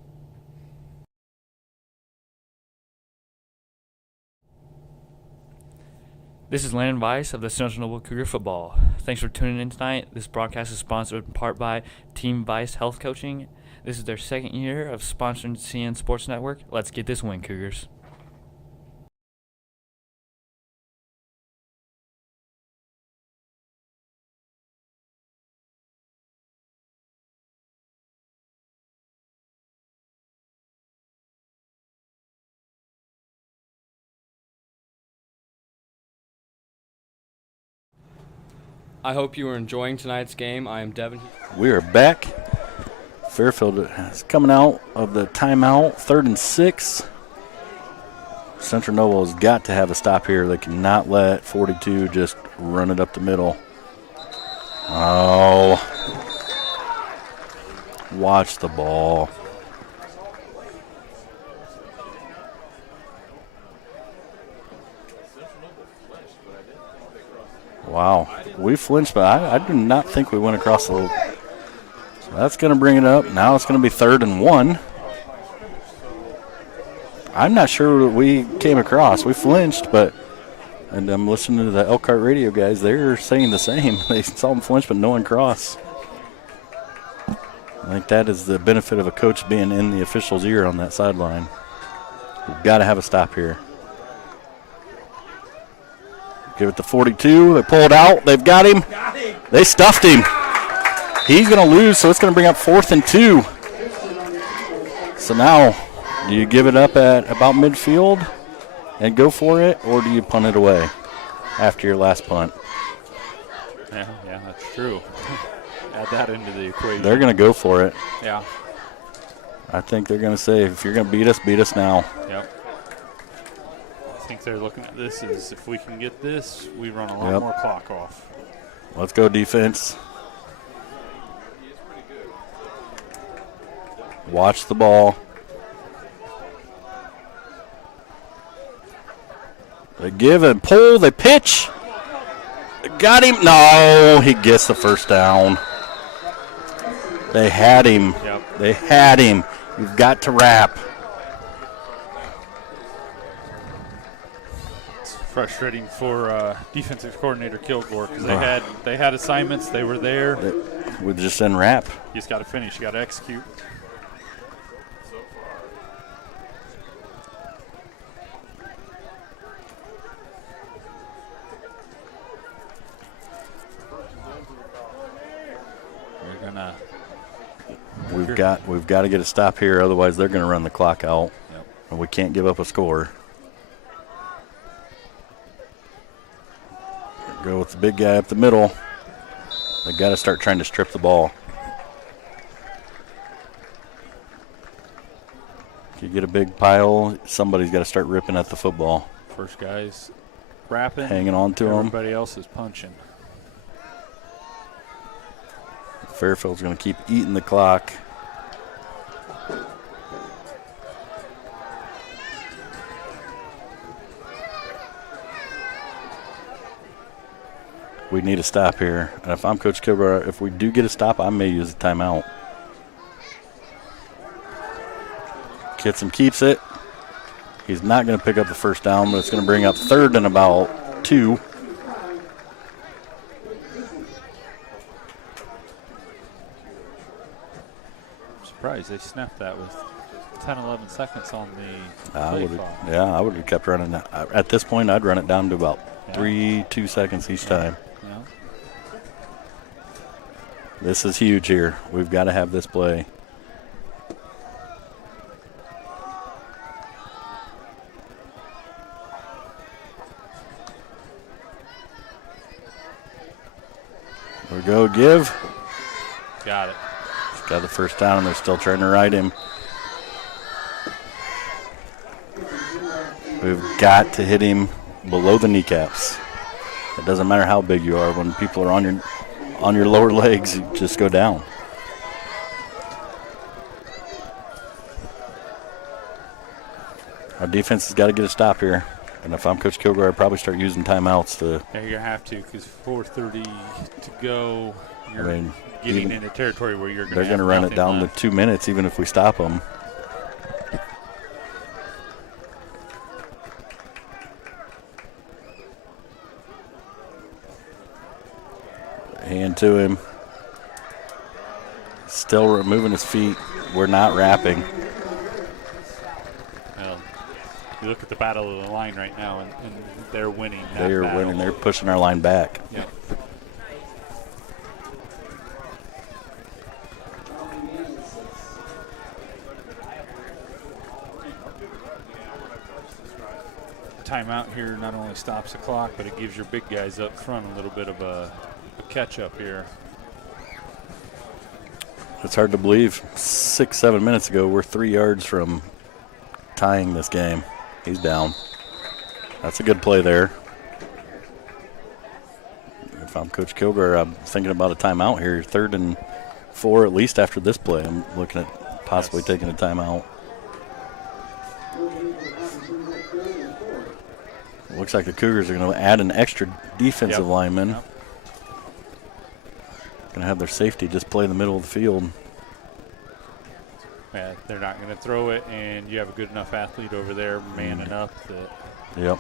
This is Landon Weiss of the Central Noble Cougar Football. Thanks for tuning in tonight. This broadcast is sponsored in part by Team Weiss Health Coaching. This is their second year of sponsoring CN Sports Network. Let's get this win, Cougars. I hope you are enjoying tonight's game. I am Devin. We are back. Fairfield is coming out of the timeout, 3rd and 6. Central Noble has got to have a stop here. They cannot let 42 just run it up the middle. Oh. Watch the ball. Wow. We flinched, but I do not think we went across the. So that's going to bring it up. Now it's going to be 3rd and 1. I'm not sure what we came across. We flinched, and I'm listening to the Elkhart radio guys. They're saying the same. They saw them flinch, but no one cross. I think that is the benefit of a coach being in the official's ear on that sideline. We've got to have a stop here. Give it to 42. They pull it out. They've got him. They stuffed him. He's going to lose, so it's going to bring up 4th and 2. So now, do you give it up at about midfield and go for it, or do you punt it away after your last punt? Yeah, that's true. Add that into the equation. They're going to go for it. Yeah. I think they're going to say, if you're going to beat us now. Yep. I think they're looking at this as if we can get this, we run a lot more clock off. Let's go defense. Watch the ball. They give and pull. They pitch. Got him. No, he gets the first down. They had him. Yep. They had him. You've got to wrap. It's frustrating for defensive coordinator Kilgore because they had assignments. They were there. We just didn't wrap. You just got to finish. You got to execute. We've got to get a stop here, otherwise they're going to run the clock out. Yep. And we can't give up a score. Go with the big guy up the middle. They got to start trying to strip the ball. You get a big pile, somebody's got to start ripping at the football. First guy's wrapping. Hanging on to him. Everybody else is punching. Fairfield's going to keep eating the clock. We need a stop here. And if I'm Coach Kilgore, if we do get a stop, I may use a timeout. Kitson keeps it. He's not going to pick up the first down, but it's going to bring up 3rd and about 2. I'm surprised they snapped that with 10, 11 seconds on the play clock. Yeah, I would have kept running. At this point, I'd run it down to about 2 seconds each time. Yeah. This is huge here. We've got to have this play. There we go, give. Got it. He's got the first down, and they're still trying to ride him. We've got to hit him below the kneecaps. It doesn't matter how big you are. When people are on your lower legs, you just go down. Our defense has got to get a stop here. And if I'm Coach Kilgore, I'd probably start using timeouts to. Yeah, you're going to have to, because 4:30 to go, you're getting into territory where you're going to They're going to run it down to 2 minutes, even if we stop them. Hand to him. Still removing his feet. We're not wrapping. Well, you look at the battle of the line right now, and they're winning. They're winning. They're pushing our line back. Yep. Timeout here not only stops the clock, but it gives your big guys up front a little bit of a catch up here. It's hard to believe. 6-7 minutes ago, we're 3 yards from tying this game. He's down. That's a good play there. If I'm Coach Kilgore, I'm thinking about a timeout here. 3rd and 4 at least after this play. I'm looking at possibly taking a timeout. Looks like the Cougars are going to add an extra defensive lineman. Yep. Going to have their safety just play in the middle of the field. Yeah, they're not going to throw it, and you have a good enough athlete over there manning up that. Yep.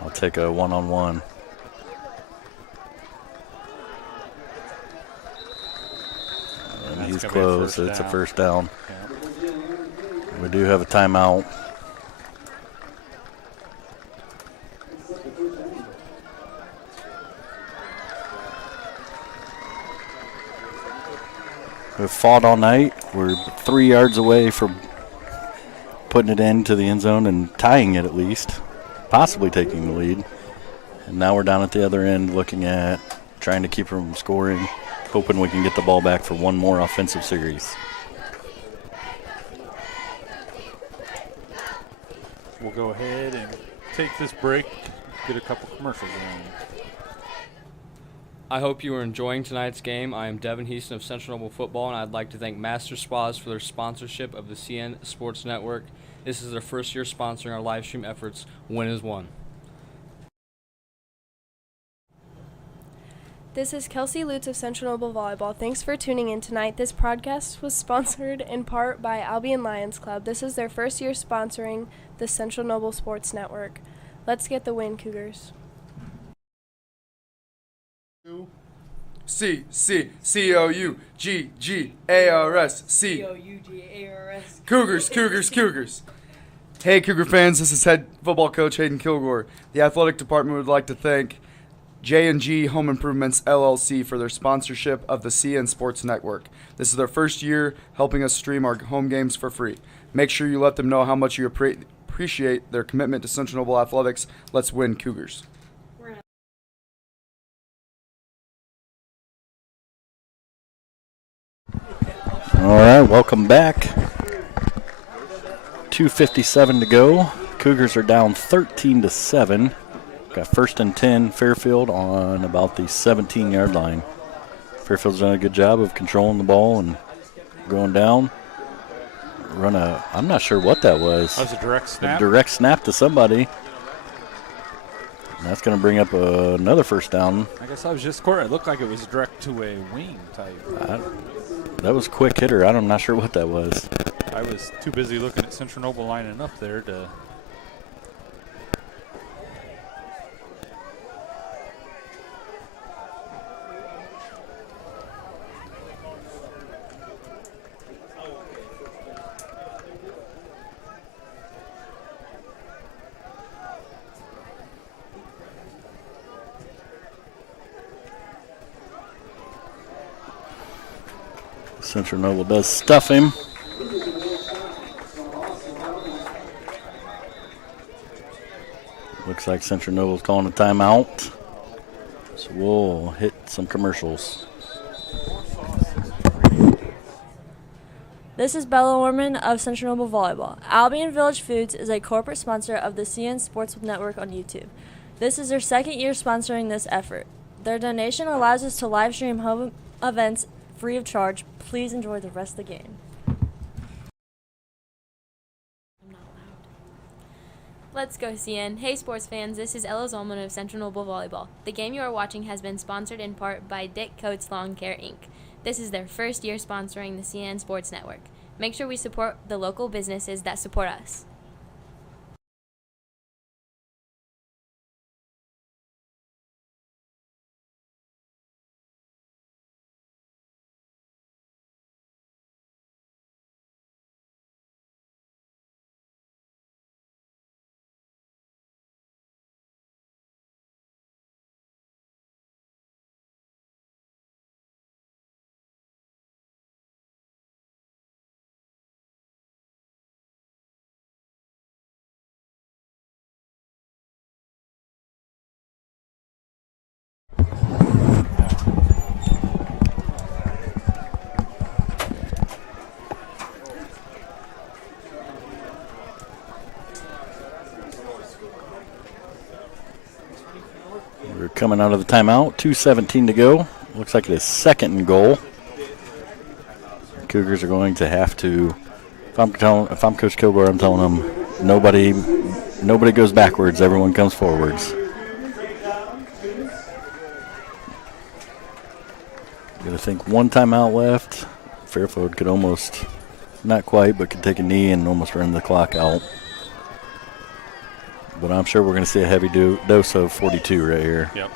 I'll take a one-on-one. And he's close. It's a first down. Yeah. We do have a timeout. We've fought all night. We're 3 yards away from putting it into the end zone and tying it at least, possibly taking the lead. And now we're down at the other end looking at trying to keep them scoring, hoping we can get the ball back for one more offensive series. We'll go ahead and take this break, get a couple commercials in. I hope you are enjoying tonight's game. I am Devin Heaston of Central Noble Football, and I'd like to thank Master Spas for their sponsorship of the CN Sports Network. This is their first year sponsoring our live stream efforts. Win is one. This is Kelsey Lutz of Central Noble Volleyball. Thanks for tuning in tonight. This podcast was sponsored in part by Albion Lions Club. This is their first year sponsoring the Central Noble Sports Network. Let's get the win, Cougars. C-C-C-O-U-G-G-A-R-S-C. Cougars. Hey, Cougar fans, this is head football coach Hayden Kilgore. The athletic department would like to thank J&G Home Improvements LLC for their sponsorship of the CN Sports Network. This is their first year helping us stream our home games for free. Make sure you let them know how much you appreciate their commitment to Central Noble Athletics. Let's win, Cougars. All right, welcome back. 2:57 to go. Cougars are down 13-7. Got 1st and 10 Fairfield on about the 17-yard line. Fairfield's done a good job of controlling the ball and going down. I'm not sure what that was. That was a direct snap. A direct snap to somebody. And that's going to bring up another first down. I guess I was just scoring. It looked like it was direct to a wing type. That was a quick hitter. I'm not sure what that was. I was too busy looking at Central Noble lining up there to. Central Noble does stuff him. Looks like Central Noble's calling a timeout. So we'll hit some commercials. This is Bella Orman of Central Noble Volleyball. Albion Village Foods is a corporate sponsor of the CN Sports Network on YouTube. This is their 2nd year sponsoring this effort. Their donation allows us to live stream home events free of charge. Please enjoy the rest of the game. Let's go, CN. Hey, sports fans. This is Ella Zolman of Central Noble Volleyball. The game you are watching has been sponsored in part by Dick Coates Lawn Care, Inc. This is their 1st year sponsoring the CN Sports Network. Make sure we support the local businesses that support us. We're coming out of the timeout. 2:17 to go. Looks like it is 2nd and goal. Cougars are going to have to. If I'm Coach Kilgore, I'm telling them nobody goes backwards. Everyone comes forwards. I think one timeout left. Fairfield could almost, not quite, but could take a knee and almost run the clock out. But I'm sure we're going to see a heavy dose of 42 right here. Yep.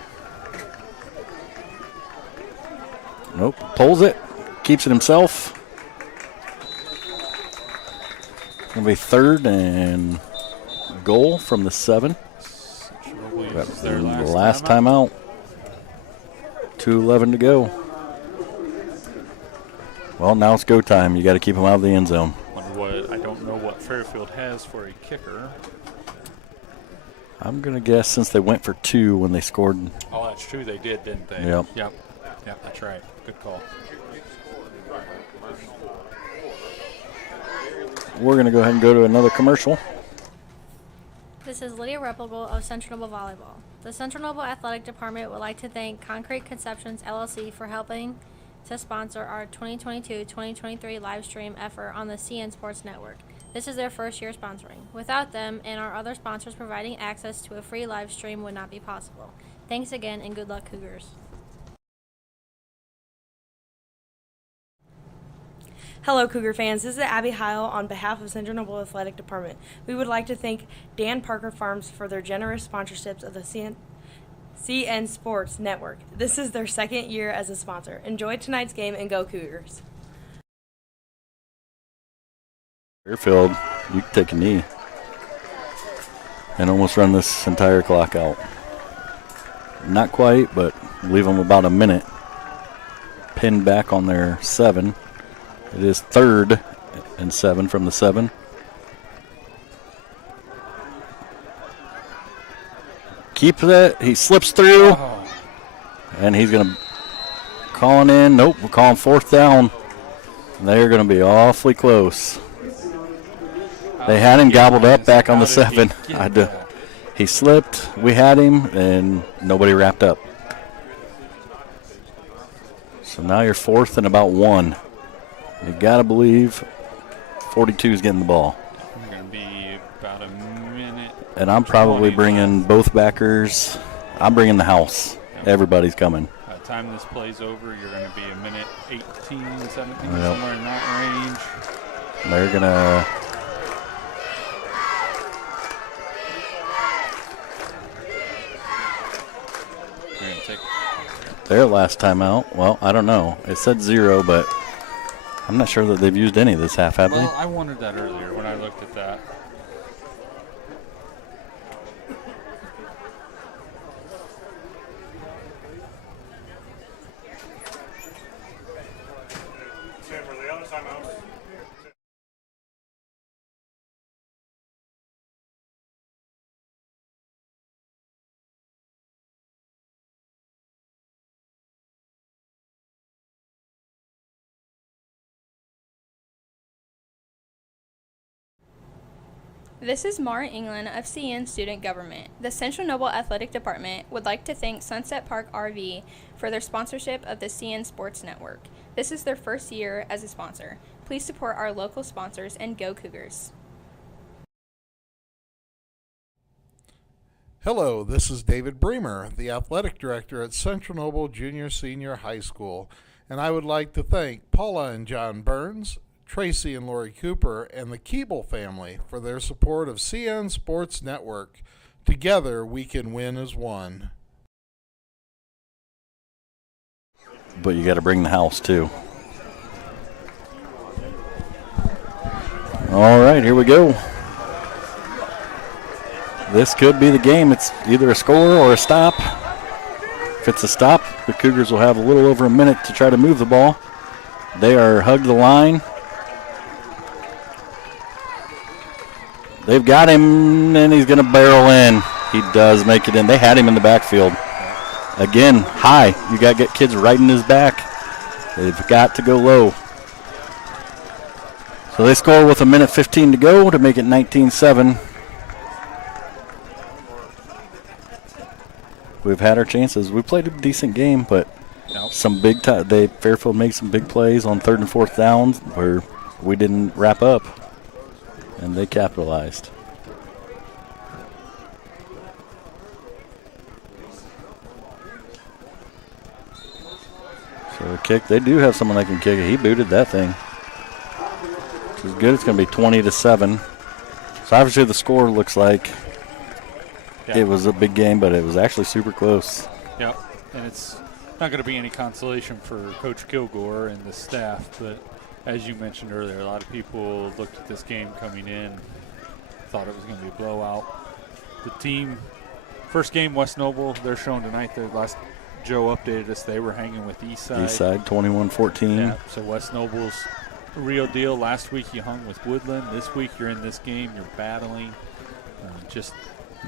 Nope. Pulls it. Keeps it himself. Going to be 3rd and goal from the 7. That's the last timeout. 2:11 to go. Well, now it's go time. You got to keep them out of the end zone. I don't know what Fairfield has for a kicker. I'm going to guess since they went for 2 when they scored. Oh, that's true. They did, didn't they? Yep. Yep, that's right. Good call. We're going to go ahead and go to another commercial. This is Lydia Replogle of Central Noble Volleyball. The Central Noble Athletic Department would like to thank Concrete Conceptions LLC for helping to sponsor our 2022-2023 live stream effort on the CN Sports Network. This is their 1st year sponsoring. Without them and our other sponsors providing access to a free live stream would not be possible. Thanks again and good luck, Cougars. Hello, Cougar fans. This is Abby Heil on behalf of Central Noble Athletic Department. We would like to thank Dan Parker Farms for their generous sponsorships of the CN Sports Network. This is their 2nd year as a sponsor. Enjoy tonight's game and go Cougars. Fairfield, you can take a knee and almost run this entire clock out. Not quite, but leave them about a minute. Pinned back on their 7. It is 3rd and 7 from the 7. Keep that. He slips through. And he's going to call it in. Nope, we're calling 4th down. They're going to be awfully close. They had him gobbled up back on the 7. He slipped. We had him, and nobody wrapped up. So now you're 4th and about 1. You got to believe 42 is getting the ball. We're going to be about a minute. And I'm probably bringing both backers. I'm bringing the house. Yep. Everybody's coming. By the time this play's over, you're going to be a minute 18, 17, somewhere in that range. They're going to... Their last timeout, well, I don't know. It said 0, but I'm not sure that they've used any this half, have they? Well, I wondered that earlier when I looked at that. This is Mara England of CN Student Government. The Central Noble Athletic Department would like to thank Sunset Park RV for their sponsorship of the CN Sports Network. This is their first year as a sponsor. Please support our local sponsors and go Cougars. Hello, this is David Bremer, the athletic director at Central Noble Junior Senior High School, and I would like to thank Paula and John Burns, Tracy and Lori Cooper, and the Keeble family for their support of CN Sports Network. Together, we can win as one. But you got to bring the house, too. All right, here we go. This could be the game. It's either a score or a stop. If it's a stop, the Cougars will have a little over a minute to try to move the ball. They are hugged the line. They've got him, and he's going to barrel in. He does make it in. They had him in the backfield. Again, high. You got to get kids right in his back. They've got to go low. So they score with a minute 15 to go to make it 19-7. We've had our chances. We played a decent game, but some big Fairfield made some big plays on 3rd and 4th downs where we didn't wrap up. And they capitalized. So a kick, they do have someone that can kick it. He booted that thing. Which is good. It's going to be 20-7. So obviously the score looks like it was a big game, but it was actually super close. Yep, and it's not going to be any consolation for Coach Kilgore and the staff, but as you mentioned earlier, a lot of people looked at this game coming in, thought it was going to be a blowout. The team, first game, West Noble, they're showing tonight. The last Joe updated us, they were hanging with Eastside. Eastside, 21-14. Yeah, so West Noble's a real deal. Last week you hung with Woodland. This week you're in this game, you're battling.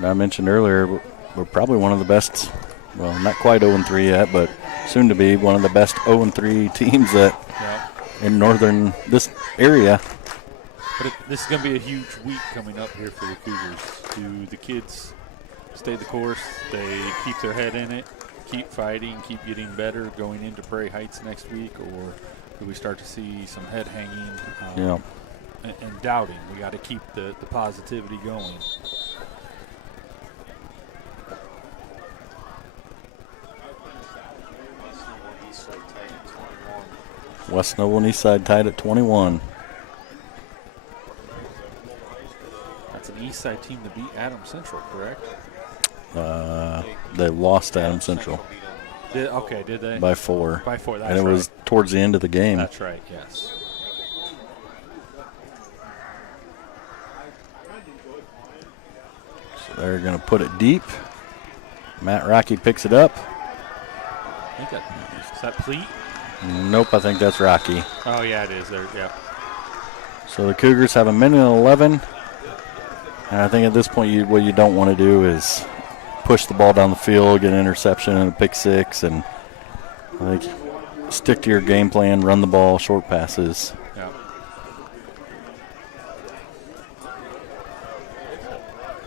I mentioned earlier, we're probably one of the best, well, not quite 0-3 yet, but soon to be one of the best 0-3 teams that in northern this area. But this is going to be a huge week coming up here for the Cougars. Do the kids stay the course? They keep their head in it, keep fighting, keep getting better going into Prairie Heights next week, or do we start to see some head hanging and doubting? We got to keep the positivity going. West Noble and Eastside tied at 21. That's an Eastside team to beat Adams Central, correct? They lost Adams Central. Did they? By 4. By 4, that's and it was towards the end of the game. That's right, yes. So they're going to put it deep. Matt Rocky picks it up. I think is that Pleat? Nope, I think that's Rocky. Oh, yeah, it is. Yeah. So the Cougars have a minute and 11. And I think at this point, what you don't want to do is push the ball down the field, get an interception and a pick six, and I think stick to your game plan, run the ball, short passes. Yeah.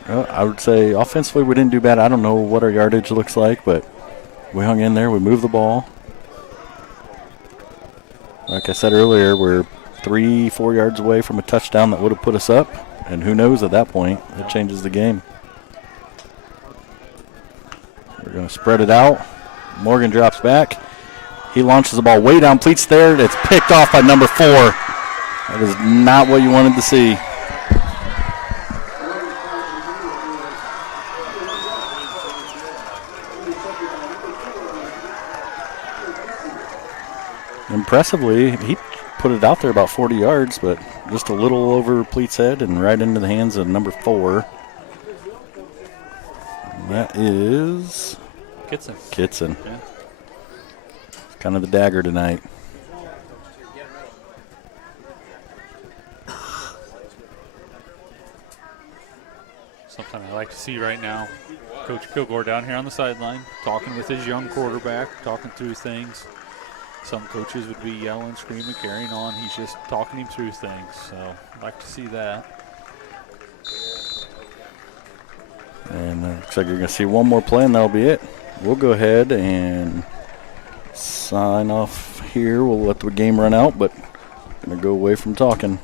I would say offensively we didn't do bad. I don't know what our yardage looks like, but we hung in there. We moved the ball. Like I said earlier, we're 3-4 yards away from a touchdown that would have put us up, and who knows at that point, it changes the game. We're going to spread it out. Morgan drops back. He launches the ball way down. Pleats there. It's picked off by number 4. That is not what you wanted to see. Impressively, he put it out there about 40 yards, but just a little over Pleat's head and right into the hands of number 4. That is Kitson. Yeah. Kind of the dagger tonight. Something I like to see right now. Coach Kilgore down here on the sideline, talking with his young quarterback, talking through things. Some coaches would be yelling, screaming, carrying on. He's just talking him through things. So I'd like to see that. And looks like you're going to see one more play, and that'll be it. We'll go ahead and sign off here. We'll let the game run out, but I'm going to go away from talking.